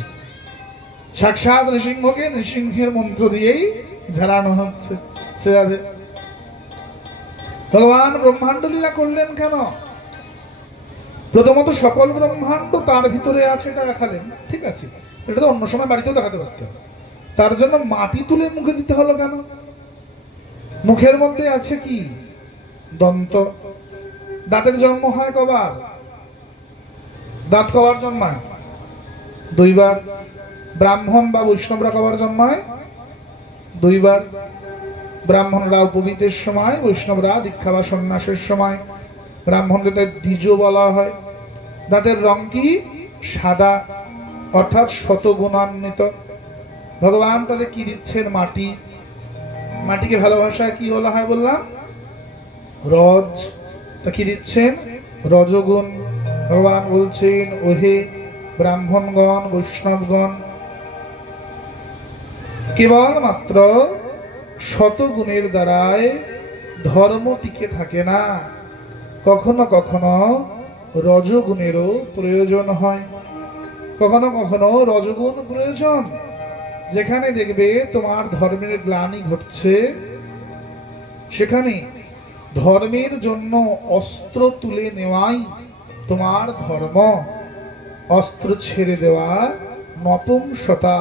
সাক্ষাৎ নৃসিংহকে নৃসিংহের মন্ত্র দিয়েই ঝাড়ানো হচ্ছে। সে রাধে। ভগবান ব্রহ্মাণ্ড লীলা করলেন কেন? প্রথমত সকল ব্রহ্মাণ্ড তার ভিতরে আছে, এটা দেখালেন, ঠিক আছে, এটা তো অন্য সময় বাড়িতেও দেখাতে পারতেন। তার জন্য মাটি তুলে মুখে দিতে হলো কেন? মুখের মধ্যে আছে কি? দন্ত। দাঁতের জন্ম হয় কবার? দাঁত কবার জন্মায়? দুইবার। ব্রাহ্মণ বা বৈষ্ণবরা কবার জন্মায়? দুইবার। ব্রাহ্মণরা উপবীতের সময়, বৈষ্ণবরা দীক্ষা বা সন্ন্যাসের সময়। ব্রাহ্মণদের দ্বিজ বলা হয়। দাঁতের রং কি? সাদা, অর্থাৎ শতগুণান্বিত। ভগবান তাদের কি দিচ্ছেন? মাটি। মাটিকে ভালোবাসায় কি বলা হয় বললাম? রজ। তা কি দিচ্ছেন? রজগুণ। ভগবান বলছেন, ওহে ব্রাহ্মণগণ, বৈষ্ণবগণ, কেবলমাত্র শতগুণের দ্বারায় ধর্ম টিকে থাকে না, কখনো কখনো রজগুণেরও প্রয়োজন হয়। কখনো কখনো রজগুণ প্রয়োজন। যেখানে দেখবে তোমার ধর্মের গ্লানি ঘটছে, সেখানে ধর্মের জন্য অস্ত্র তুলে নেওয়াই তোমার ধর্ম। অস্ত্র ছেড়ে দেওয়া নপুংসতা,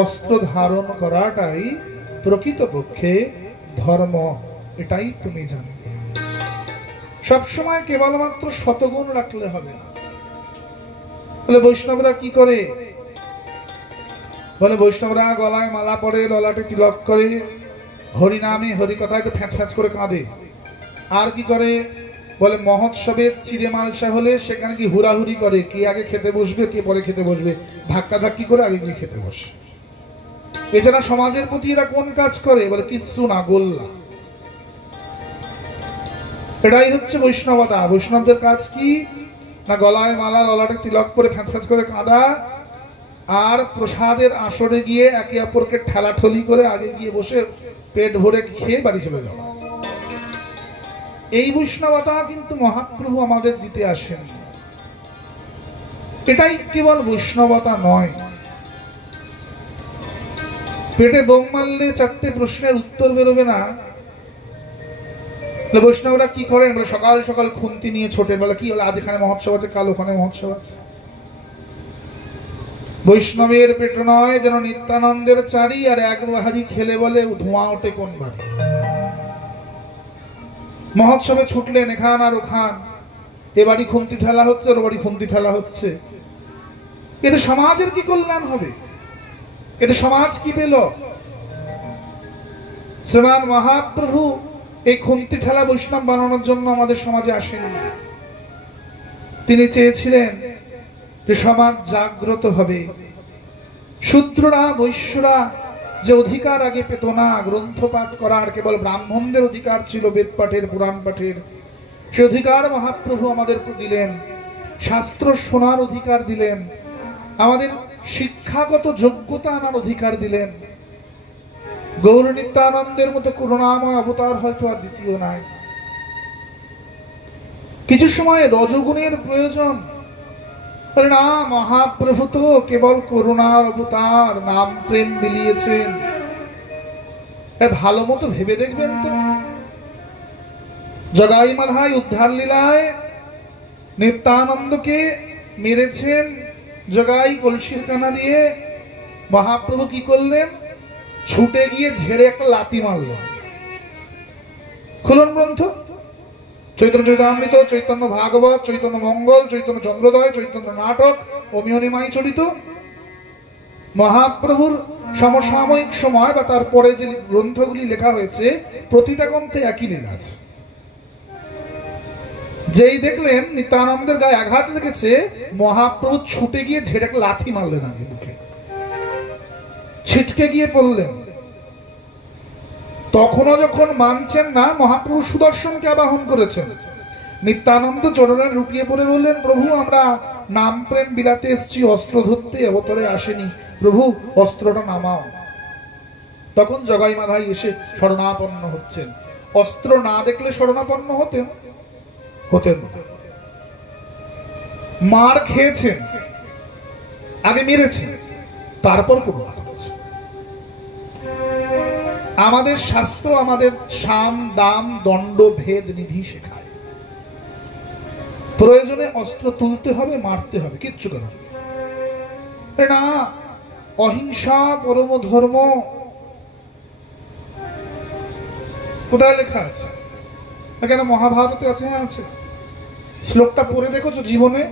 অস্ত্র ধারণ করাটাই প্রকৃতপক্ষে ধর্ম। এটাই তুমি জানবে। সবসময় কেবলমাত্র শতগুণ রাখলে হবে না। বলে বৈষ্ণবরা কি করে? বলে বৈষ্ণবরা গলায় মালা পরে, ললাটে তিলক করে, হরিনামে হরিকথা একটু ফ্যাঁচ ফ্যাঁচ করে কাঁদে। আর কি করে? বলে মহোৎসবের চিড়ে মালসা হলে সেখানে কি হুড়াহুড়ি করে, কে আগে খেতে বসবে কে পরে খেতে বসবে, ধাক্কা ধাক্কি করে আগে গিয়ে খেতে বসে। এছাড়া সমাজের প্রতি এরা কোন কাজ করে? বলে কিচ্ছু না, গোল্লা। এটাই হচ্ছে বৈষ্ণবতা। বৈষ্ণবদের কাজ কি না? গলায় মালা, ললাটে তিলক করে ফ্যাঁচ ফ্যাঁচ করে কাঁদা, আর প্রসাদের আসরে গিয়ে একে অপরকে ঠেলাঠলি করে আগে গিয়ে বসে পেট ভরে খেয়ে বাড়ি চলে যাওয়া। এই বৈষ্ণবতা কিন্তু মহাপ্রভু আমাদের দিতে আসেন। এটাই কেবল বৈষ্ণবতা নয়। পেটে বোম মারলে 4টে প্রশ্নের উত্তর বেরোবে না। বৈষ্ণবরা কি করেন? বলে সকাল সকাল খুন্তি নিয়ে ছোটে, বলে কি হলো, আজ এখানে মহোৎসব আছে, কাল ওখানে মহোৎসব আছে। বৈষ্ণবের পেট নয় যেন নিত্যানন্দের চারি, আর এক বাহারি খেলে বলে ধোঁয়া ওঠে কোন বাড়ি। মহোৎসবে ছুটলেন এখান আর ওখান, এ বাড়ি খুন্তি ঠেলা হচ্ছে, ওর বাড়ি খুন্তি ঠেলা হচ্ছে। এতে সমাজের কি কল্যাণ হবে? এতে সমাজ কি পেল? শ্রীমান মহাপ্রভু এই খুন্তি ঠেলা বৈষ্ণব বানানোর জন্য আমাদের সমাজে আসেননি। তিনি চেয়েছিলেন যে সমাজ জাগ্রত হবে। শূদ্ররা বৈশ্যরা যে অধিকার আগে পেত না, গ্রন্থ পাঠ করার কেবল ব্রাহ্মণদের অধিকার ছিল, বেদ পাঠের, পুরাণ পাঠের, সে অধিকার মহাপ্রভু আমাদেরকে দিলেন। শাস্ত্র শোনার অধিকার দিলেন, আমাদের শিক্ষাগত যোগ্যতা আনার অধিকার দিলেন। গৌর নিত্যানন্দের মতো করুণাময় অবতার হয়তো আর দ্বিতীয় নাই। কিছু সময় রজগুণের প্রয়োজন। না, মহাপ্রভু তো কেবল করুণার অবতার, নাম প্রেম মিলিয়েছেন। ভালো মতো ভেবে দেখবেন তো, জগাই মাধাই উদ্ধার লীলায় নিত্যানন্দকে মেরেছেন জগাই কলসির কানা দিয়ে। মহাপ্রভু কি করলেন? ছুটে গিয়ে ঝেড়ে একটা লাথি মারলেন। খুলন গ্রন্থ, চৈতন্য চরিতামৃত, চৈতন্য ভাগবত, চৈতন্য মঙ্গল, চৈতন্য চন্দ্রোদয়, চৈতন্য নাটক, অমিয় নিমাই চরিত। মহাপ্রভুর সমসাময়িক সময় বা তারপরে যে গ্রন্থগুলি লেখা হয়েছে প্রতিটা গ্রন্থে একই লীলা আছে। যেই দেখলেন নিত্যানন্দের গায়ে আঘাত লেগেছে, মহাপ্রভু ছুটে গিয়ে ঝেড়ে একটা লাথি মারলেন আগে বুকে, ছিটকে গিয়ে পড়লেন। তখনও যখন মানছেন না, মহাপ্রভু সুদর্শনকে আবাহন করেছেন। নিত্যানন্দ চরণে লুটিয়ে পড়ে বললেন, প্রভু আমরা নাম প্রেম বিলাতে এসেছি, অস্ত্র ধরতে অবতরে আসেনি, প্রভু অস্ত্রটা নামাও। তখন জগাই মাধাই এসে শরণাপন্ন হচ্ছেন। অস্ত্র না দেখলে শরণাপন্ন হতেন না। মার খেয়েছেন, আগে মেরেছেন, তারপর করুণা করেছেন। আমাদের শাস্ত্র আমাদের সাম দাম দণ্ড ভেদ নিধি শেখায়। প্রয়োজনে অস্ত্র তুলতে হবে, মারতে হবে, কিচ্ছু করার না। অহিংসা পরম ধর্ম কোথায় লেখা আছে? কেন মহাভারতে আছে? হ্যাঁ আছে। শ্লোকটা পড়ে দেখেছো জীবনে?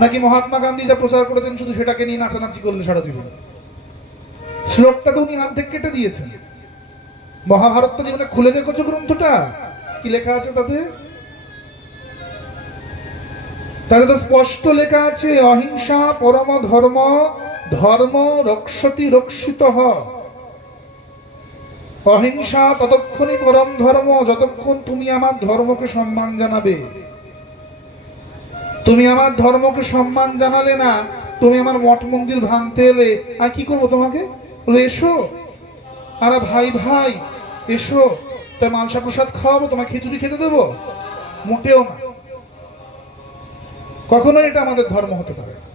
নাকি মহাত্মা গান্ধী যা প্রচার করেছেন শুধু সেটাকে নিয়ে নাচানাচি করলে সারা জীবনে? শ্লোকটা তো উনি অর্ধেক কেটে দিয়েছেন। মহাভারতটা জীবনে খুলে দেখেছো গ্রন্থটা? কি লেখা আছে তাতে? তাতে তো স্পষ্ট লেখা আছে, অহিংসা পরম ধর্ম, ধর্ম রক্ষতি রক্ষিত। অহিংসা ততক্ষণই পরম ধর্ম যতক্ষণ তুমি আমার ধর্মকে সম্মান জানাবে। তুমি আমার ধর্মকে সম্মান জানালে না, তুমি আমার মঠ মন্দির ভাঙতে এলে, আর কি করবো তোমাকে? এসো আর ভাই ভাই এসো, তাই মালসা প্রসাদ খাওয়াবো, তোমার খিচুড়ি খেতে দেবো? মোটেও না, কখনো এটা আমাদের ধর্ম হতে পারে না।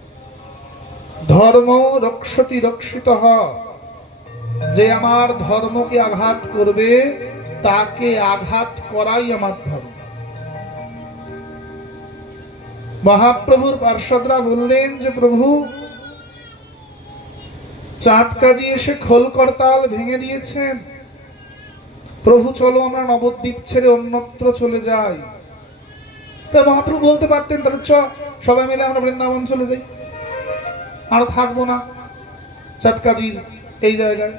ধর্ম রক্ষতি রক্ষিত। যে আমার ধর্মকে আঘাত করবে তাকে আঘাত করাই আমার ধর্ম। মহাপ্রভুর পার্ষদরা বললেন যে প্রভু, চাঁদ কাজী এসে খোল করতাল ভেঙে দিয়েছেন, প্রভু চলো আমরা নবদ্বীপ ছেড়ে অন্যত্র চলে যাই। তা মহাপ্রভু বলতে পারতেন, তাহলে সবাই মিলে আমরা বৃন্দাবন চলে যাই, আর থাকবো না চাঁদ কাজী এই জায়গায়।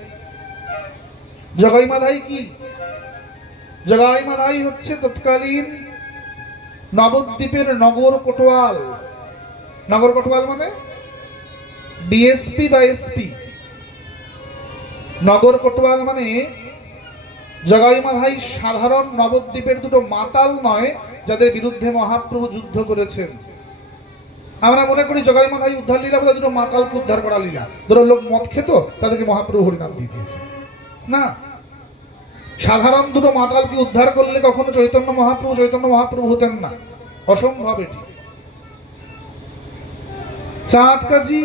জগাই মাধাই কি? জগাই মাধাই হচ্ছে তৎকালীন নবদ্বীপের নগর কোটওয়াল। নগর কোটওয়াল মানে ডিএসপি বা এসপি। নগর কোটওয়াল মানে জগাই মাধাই সাধারণ নবদ্বীপের দুটো মাতাল নয়, যাদের বিরুদ্ধে মহাপ্রভু যুদ্ধ করেছেন। আমরা মনে করি জগাই মাধাই উদ্ধার লীলা বলে দুটো মাতালকে উদ্ধার করা লীলা। ধরো লোক মদ খেত, তাদেরকে মহাপ্রভু হরিনাম দিয়ে দিয়েছে না। সাধারণ দুটো মাতালকে উদ্ধার করলে কখনো চৈতন্য মহাপ্রভু হতেন না, অসম্ভব এটি। চাঁদ কাজী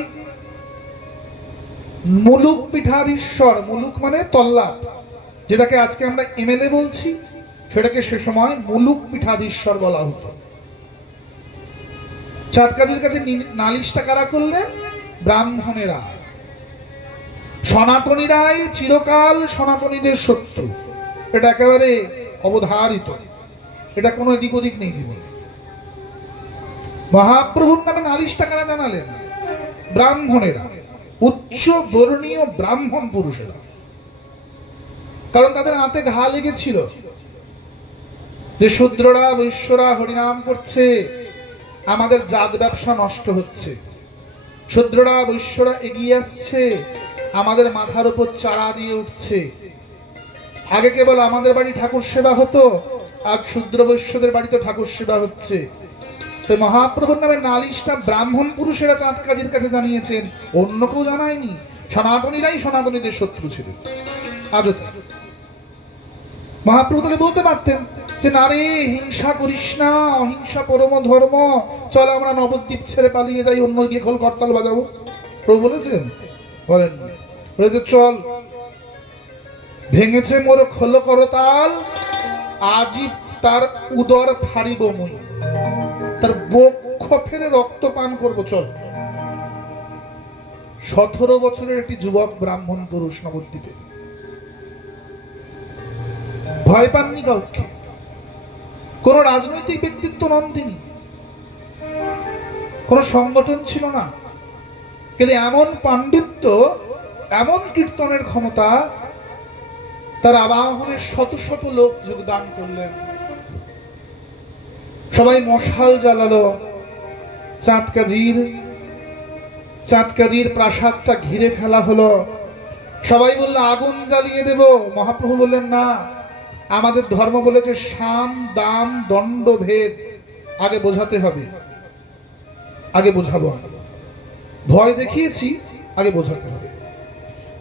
মুলুক পিঠাধীশ্বর, মুলুক মানে তল্লাট, যেটাকে আজকে আমরা এমএলএ বলছি, সেটাকে সে সময় মুলুক পিঠাধীশ্বর বলা হতো। চাঁদ কাজীর কাছে নালিশটা কারা করলেন? ব্রাহ্মণেরা। সনাতনীরাই চিরকাল সনাতনীদের শত্রু, এটা একেবারে অবধারিত। এটা কোনো এদিক ওদিক নেই জীবনে। মহাপ্রভুর নামে নালিশটা কারা জানালেন? ব্রাহ্মণেরা, উচ্চ বর্ণীয় ব্রাহ্মণ পুরুষেরা। কারণ তাদের হাতে ঘা লেগেছিল যে শূদ্ররা বৈশ্যরা হরিনাম করছে, আমাদের জাত ব্যবসা নষ্ট হচ্ছে। শূদ্ররা বৈশ্যরা এগিয়ে আসছে, আমাদের মাথার উপর চারা দিয়ে উঠছে। আগে কেবল আমাদের বাড়ি ঠাকুর সেবা হতো, আজ শূদ্র বৈশ্যদের বাড়িতে ঠাকুর সেবা হচ্ছে। তো মহাপ্রভুর নামে নালিশটা ব্রাহ্মণ পুরুষেরা চাঁদ কাজীর কাছে জানিয়েছেন, অন্য কেউ জানায়নি। সনাতনীরাই সনাতনীদের শত্রু ছিল আজও। মহাপ্রভু তাকে বলতে পারতেন যে না রে, হিংসা করিস না, অহিংসা পরম ধর্ম, চল আমরা নবদ্বীপ ছেড়ে পালিয়ে যাই, অন্য গিয়ে খোল করতাল বাজাবো। প্রভু বলেছেন? বলেন। বলেছে চল, ভেঙেছে মোর খোল করতাল, আজই তার উদর ফাড়িব মই, তার বক্ষ ফেরে রক্ত পান করবো, চল। 17 বছরের একটি যুবক ব্রাহ্মণ পুরুষ নবদ্বীপে, ভয় পাননি কাউকে, কোন রাজনৈতিক ব্যক্তিত্ব নন তিনি, কোন সংগঠন ছিল না, কিন্তু এমন পাণ্ডিত্য, এমন কীর্তনের ক্ষমতা, তার আবাহনে শত শত লোক যোগদান করলেন। সবাই মশাল জ্বালালো, চাঁদ কাজীর প্রাসাদটা ঘিরে ফেলা হলো। সবাই বললো আগুন জ্বালিয়ে দেব। মহাপ্রভু বললেন না, আমাদের ধর্ম বলেছে সাম দাম দণ্ড ভেদ, আগে বোঝাতে হবে, আগে বোঝাবো। ভয় দেখিয়েছি, আগে বোঝাতে হবে।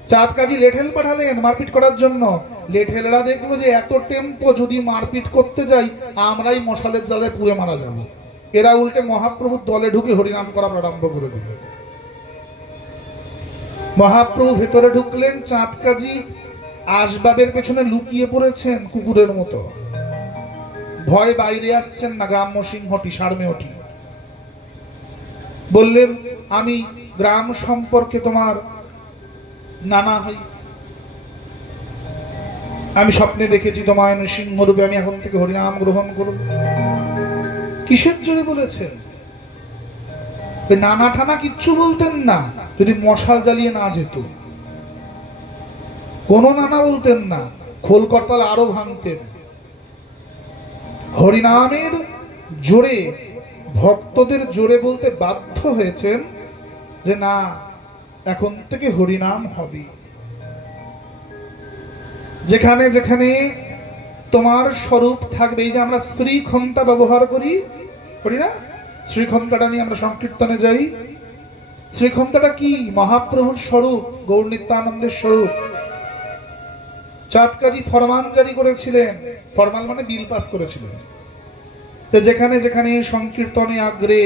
চাঁদ কাজী লেঠেল পাঠালেন মারপিট করার জন্য। লেঠেলরা দেখলো যে এত টেম্পো, যদি মারপিট করতে যাই আমরাই মশালের জ্বালায় পুড়ে মারা যাবো। এরা উল্টে মহাপ্রভুর দলে ঢুকে হরিনাম করা আরম্ভ করে দিল। মহাপ্রভু ভেতরে ঢুকলেন, চাঁদ কাজী আসবাবের পেছনে লুকিয়ে পড়েছেন কুকুরের মতো, ভয় বাইরে আসছেন না। গ্রাম্য সিংহটি সারমেয়টি বললেন, আমি গ্রাম সম্পর্কে তোমার নানা হই, আমি স্বপ্নে দেখেছি তোমায় সিংহরূপে, আমি এখন থেকে হরিনাম গ্রহণ করব। কিসের জোরে বলেছেন? নানা ঠানা কিচ্ছু বলতেন না, যদি মশাল জ্বালিয়ে না যেত। কোন নানা বলতেন না, খোল করতাল আরো ভাঙতেন। হরিনামের জোরে, ভক্তদের জোরে বলতে বাধ্য হয়েছেন যে না, এখন থেকে হরিনাম হবে। যেখানে যেখানে তোমার স্বরূপ থাকবে, এই যে আমরা শ্রীখন্তা ব্যবহার করি না, শ্রীখন্তাটা নিয়ে আমরা সংকীর্তনে যাই। শ্রীখন্তাটা কি? মহাপ্রভুর স্বরূপ, গৌর নিত্যানন্দের স্বরূপ। চাঁদ কাজী ফরমান জারি করেছিলেন, ফরমান মানে বিল পাস করেছিলেন, যেখানে যেখানে সংকীর্তনে আগ্রে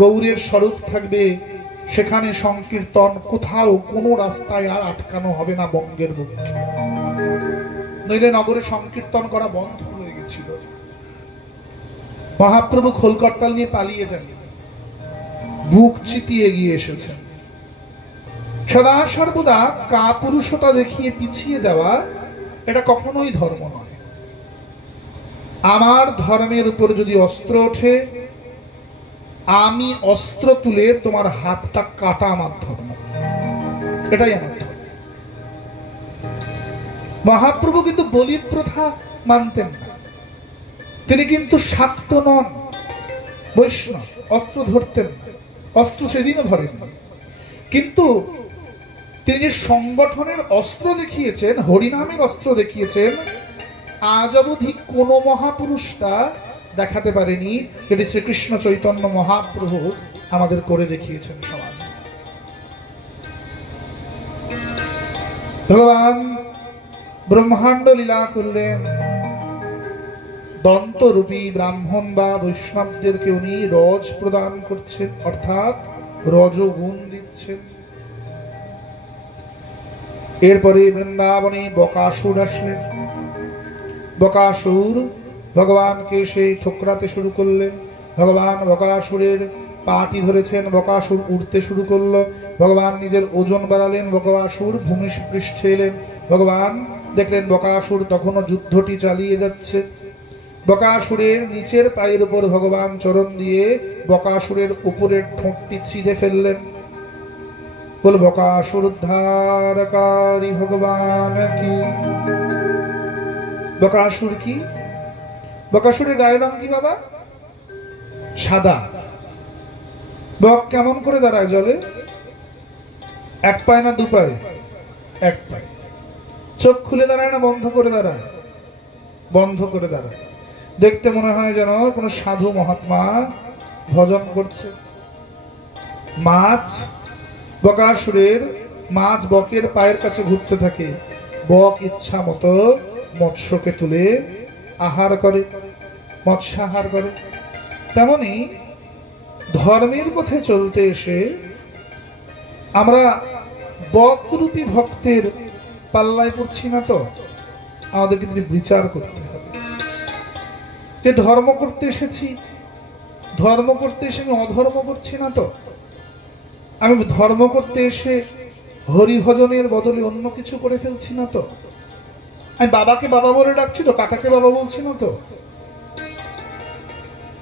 গৌরের স্বরূপ থাকবে, সেখানে সংকীর্তন কোথাও কোনো রাস্তায় আর আটকানো হবে না বঙ্গের বুকে। নইলে নগরে সংকীর্তন করা বন্ধ হয়ে গেছিল। মহাপ্রভু খোল করতাল নিয়ে পালিয়ে যান, বুক চিতিয়ে এগিয়ে এসেছেন। সদা সর্বদা কাপুরুষতা দেখিয়ে পিছিয়ে যাওয়া, এটা কখনোই ধর্ম নয়। আমার ধর্মের উপর যদি অস্ত্র ওঠে, আমি অস্ত্র তুলে তোমার হাতটা কাটা আমার ধর্ম, এটাই আমার ধর্ম। মহাপ্রভু কিন্তু বলি প্রথা মানতেন না, তিনি কিন্তু শাক্ত নন, বৈষ্ণব, অস্ত্র ধরতেন না, অস্ত্র সেদিনও ধরেন না। কিন্তু তিনি যে সংগঠনের অস্ত্র দেখিয়েছেন, হরিনামের অস্ত্র দেখিয়েছেন, আজ অবধি কোন মহাপুরুষটা দেখাতে পারেনি, যেটি শ্রীকৃষ্ণ চৈতন্য মহাপ্রভু আমাদের করে দেখিয়েছেন সমাজে। ভগবান ব্রহ্মাণ্ড লীলা করলেন, দন্তরূপী ব্রাহ্মণ বা বৈষ্ণবদেরকে উনি রজ প্রদান করছেন, অর্থাৎ রজগুণ দিচ্ছেন। এরপরে বৃন্দাবনে বকাসুর আসলেন। বকাসুর ভগবানকে সেই ঠোকরাতে শুরু করলেন। ভগবান বকাসুরের পাটি ধরেছেন, বকাসুর উঠতে শুরু করলো। ভগবান নিজের ওজন বাড়ালেন, বকাসুর ভূমি পৃষ্ঠে এলেন। ভগবান দেখলেন বকাসুর তখনও যুদ্ধটি চালিয়ে যাচ্ছে। বকাসুরের নিচের পায়ের উপর ভগবান চরণ দিয়ে বকাসুরের উপরের ঠোঁটটি চিরে ফেললেন। বল বকাসুর উদ্ধারকারী ভগবান কি। বকাসুর কি? বকাসুরের গায়ের রং কি বাবা? সাদা। বক কেমন করে দাঁড়ায় জলে? এক পায়ে না দু পায়ে? এক পায়ে। চোখ খুলে দাঁড়ায় না বন্ধ করে দাঁড়ায়? বন্ধ করে দাঁড়ায়। দেখতে মনে হয় যেন কোন সাধু মহাত্মা ভজন করছে। মাছ, বকাসুরের মাছ বকের পায়ের কাছে ঘুরতে থাকে। বক ইচ্ছা মতো মৎস্যকে তুলে আহার করে, মৎস্যাহার করে। তেমনি ধর্মের পথে চলতে এসে আমরা বকরূপী ভক্তের পাল্লায় পড়ছি না তো? আমাদেরকে যদি বিচার করতে হবে যে ধর্ম করতে এসেছি, ধর্ম করতে এসে আমি অধর্ম করছি না তো? আমি ধর্ম করতে এসে হরিভজনের বদলে অন্য কিছু করে ফেলছি না তো? আমি বাবাকে বাবা বলে ডাকছি তো, কাকাকে বাবা বলছি না তো?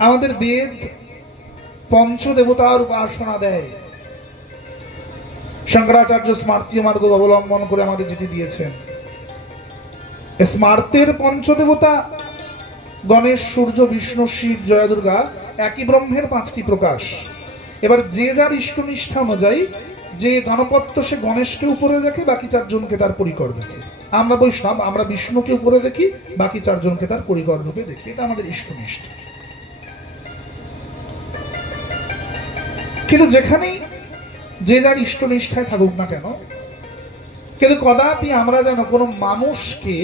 আমাদের বেদ পঞ্চদেবতার উপাসনা দেয়। শঙ্করাচার্য স্মার্তীয় মার্গ অবলম্বন করে আমাদের যেটি দিয়েছেন, স্মার্তের পঞ্চদেবতা গণেশ, সূর্য, বিষ্ণু, শিব, জয়া, দুর্গা একই ব্রহ্মের পাঁচটি প্রকাশ। এবার যে যার ইষ্টনিষ্ঠা অনুযায়ী যে গণপত্য সে গণেশকে উপরে দেখে, বাকি চারজনকে তার পরিকর দেখে। আমরা বৈষ্ণব, আমরা বিষ্ণুকে উপরে দেখি, বাকি চারজনকে তার পরিকর রূপে দেখি। এটা আমাদের ইষ্টনিষ্ঠা। কিন্তু যেখানেই যে যার ইষ্টনিষ্ঠায় থাকুক না কেন, কিন্তু কদাপি আমরা যেন কোনো মানুষকে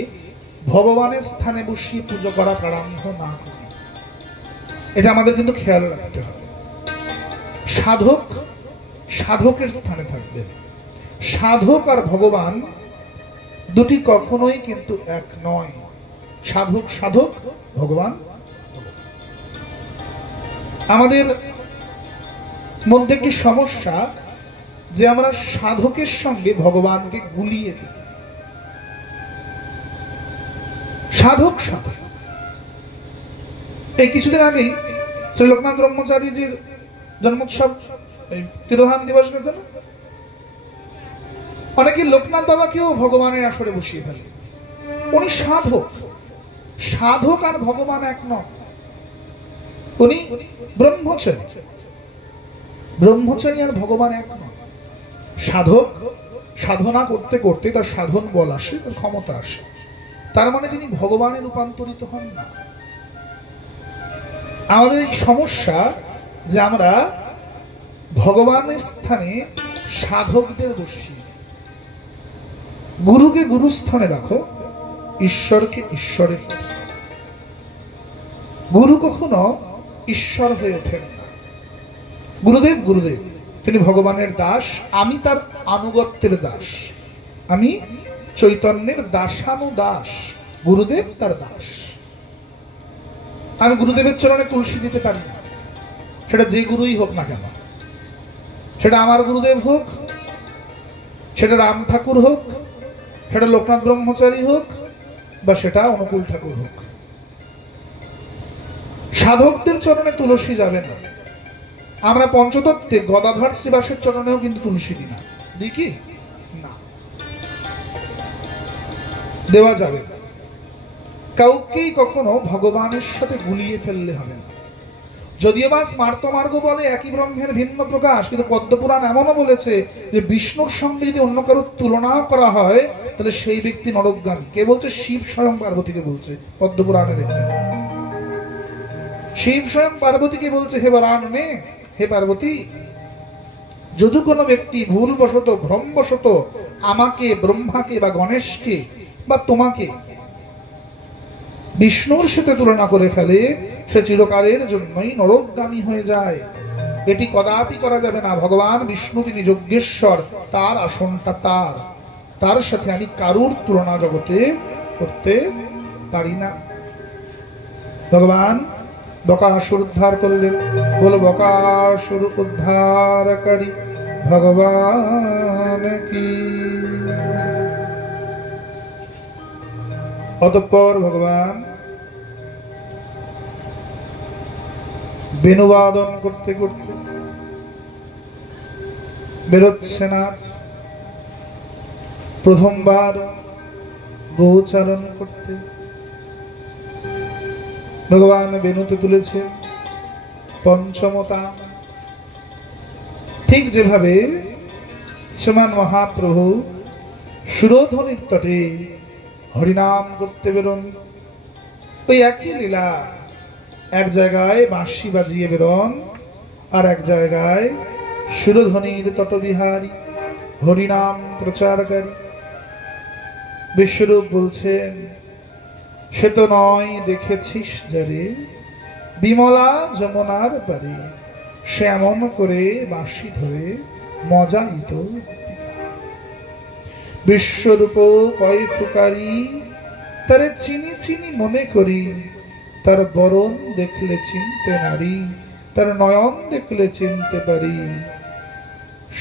ভগবানের স্থানে বসিয়ে পুজো করা প্রারম্ভ না করি। এটা আমাদের কিন্তু খেয়াল রাখতে হবে। সাধক সাধকের স্থানে থাকবে। সাধক আর ভগবান দুটি কখনোই কিন্তু এক নয়। সাধক সাধক, ভগবান। আমাদের মধ্যে একটি সমস্যা যে আমরা সাধকের সঙ্গে ভগবানকে গুলিয়ে ফেলি। সাধক সাধক। এই কিছুদিন আগেই শ্রী লোকনাথ ব্রহ্মচারীজির জন্মোৎসব তিরোধান দিবস গেছে না? অনেকে লোকনাথ বাবাকেও ভগবানের আসরে বসিয়ে ফেলে। উনি সাধক। সাধক আর ভগবান এক নয়। উনি ব্রহ্মচারী। ব্রহ্মচারী আর ভগবান এক নয়। সাধক সাধনা করতে করতে তার সাধন বল আসে, তার ক্ষমতা আসে, তার মানে তিনি ভগবানে রূপান্তরিত হন না। আমাদের এই সমস্যা যে আমরা ভগবানের স্থানে সাধকদের বসিয়ে, গুরুকে গুরুস্থানে রাখো, ঈশ্বরকে ঈশ্বরের স্থানে। গুরু কখনো ঈশ্বর হয়ে ওঠেন না। গুরুদেব গুরুদেব, তিনি ভগবানের দাস, আমি তার আনুগত্যের দাস, আমি চৈতন্যের দাসানুদাস, গুরুদেব তার দাস। আমি গুরুদেবের চরণে তুলসী দিতে পারি না, সেটা যে গুরুই হোক না কেন। সেটা আমার গুরুদেব হোক, সেটা রাম ঠাকুর হোক, সেটা লোকনাথ ব্রহ্মচারী হোক, বা সেটা অনুকূল ঠাকুর হোক। সাধকদের চরণে তুলসী যাবে না। আমরা পঞ্চতত্ত্বে গদাধর শ্রীবাসের চরণেও কিন্তু তুলসী দিই না। দিই কি না? দেওয়া যাবে না। কাউকেই কখনো ভগবানের সাথে গুলিয়ে ফেললে হবে না। যদিও বা স্মার্ত মার্গ বলে একই ব্রহ্মের ভিন্ন প্রকাশ, কিন্তু পদ্মপুরাণ এমনও বলেছে যে বিষ্ণুর সঙ্গে যদি অন্য কারোর তুলনা করা হয় তাহলে সেই ব্যক্তি নরকগামী। কে বলছে? শিব স্বয়ং পার্বতীকে বলছে। পদ্মপুরাণে দেখবেন শিব স্বয়ং পার্বতীকে বলছে, হে বরাননে, হে পার্বতী, যদি কোনো ব্যক্তি ভুলবশত ভ্রমবশত আমাকে, ব্রহ্মাকে বা গণেশকে বা তোমাকে বিষ্ণুর সাথে তুলনা করে ফেলে, সে চিরকালের জন্যই নরকগামী হয়ে যায়। এটি কদাপি করা যাবে না। ভগবান বিষ্ণু তিনি যজ্ঞেশ্বর, তার আসনটা তার সাথে আমি কারুর তুলনা জগতে করতে পারি না। ভগবান বকাসুর উদ্ধার করলেন। বলো বকাসুর উদ্ধারকারী ভগবান কি। অতঃপর ভগবান বেণুবাদন করতে করতে বেরোচ্ছে না। প্রথমবার গোচারণ করতে ভগবান বেণুতে তুলেছে পঞ্চমতা। ঠিক যেভাবে শ্রীমান মহাপ্রভু সুরধ্বনির তটে হরিনাম করতে বেরোন, ওই একই লীলা। এক জায়গায় বাঁশি বাজিয়ে বেরোন, আর এক জায়গায় সুরধ্বনির তটবিহারী হরিনাম প্রচারকারী। বিশ্বরূপ বলছেন, সে তো নয় দেখেছিস যারে বিমলা যমুনার পারে, সে এমন করে বাঁশি ধরে মজাইত। বিশ্বরূপ কয় ফুকারি, তারে চিনি চিনি মনে করি, তার বরণ দেখলে চিনতে নারী, তার নয়ন দেখলে চিনতে পারি,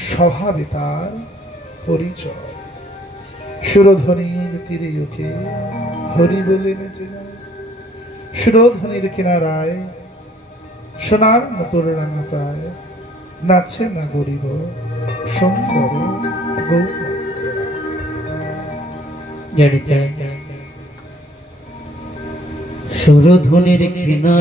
স্বভাবে তার পরিচয়। সুরধ্বনির তীরে ওকে হরি বলে নেচে যায়। সুরধ্বনির কিনারায় সোনার মতোর রাঙাতায় নাচে না গরিব সুন্দর গৌরা। সুরধ্বনির কিনারা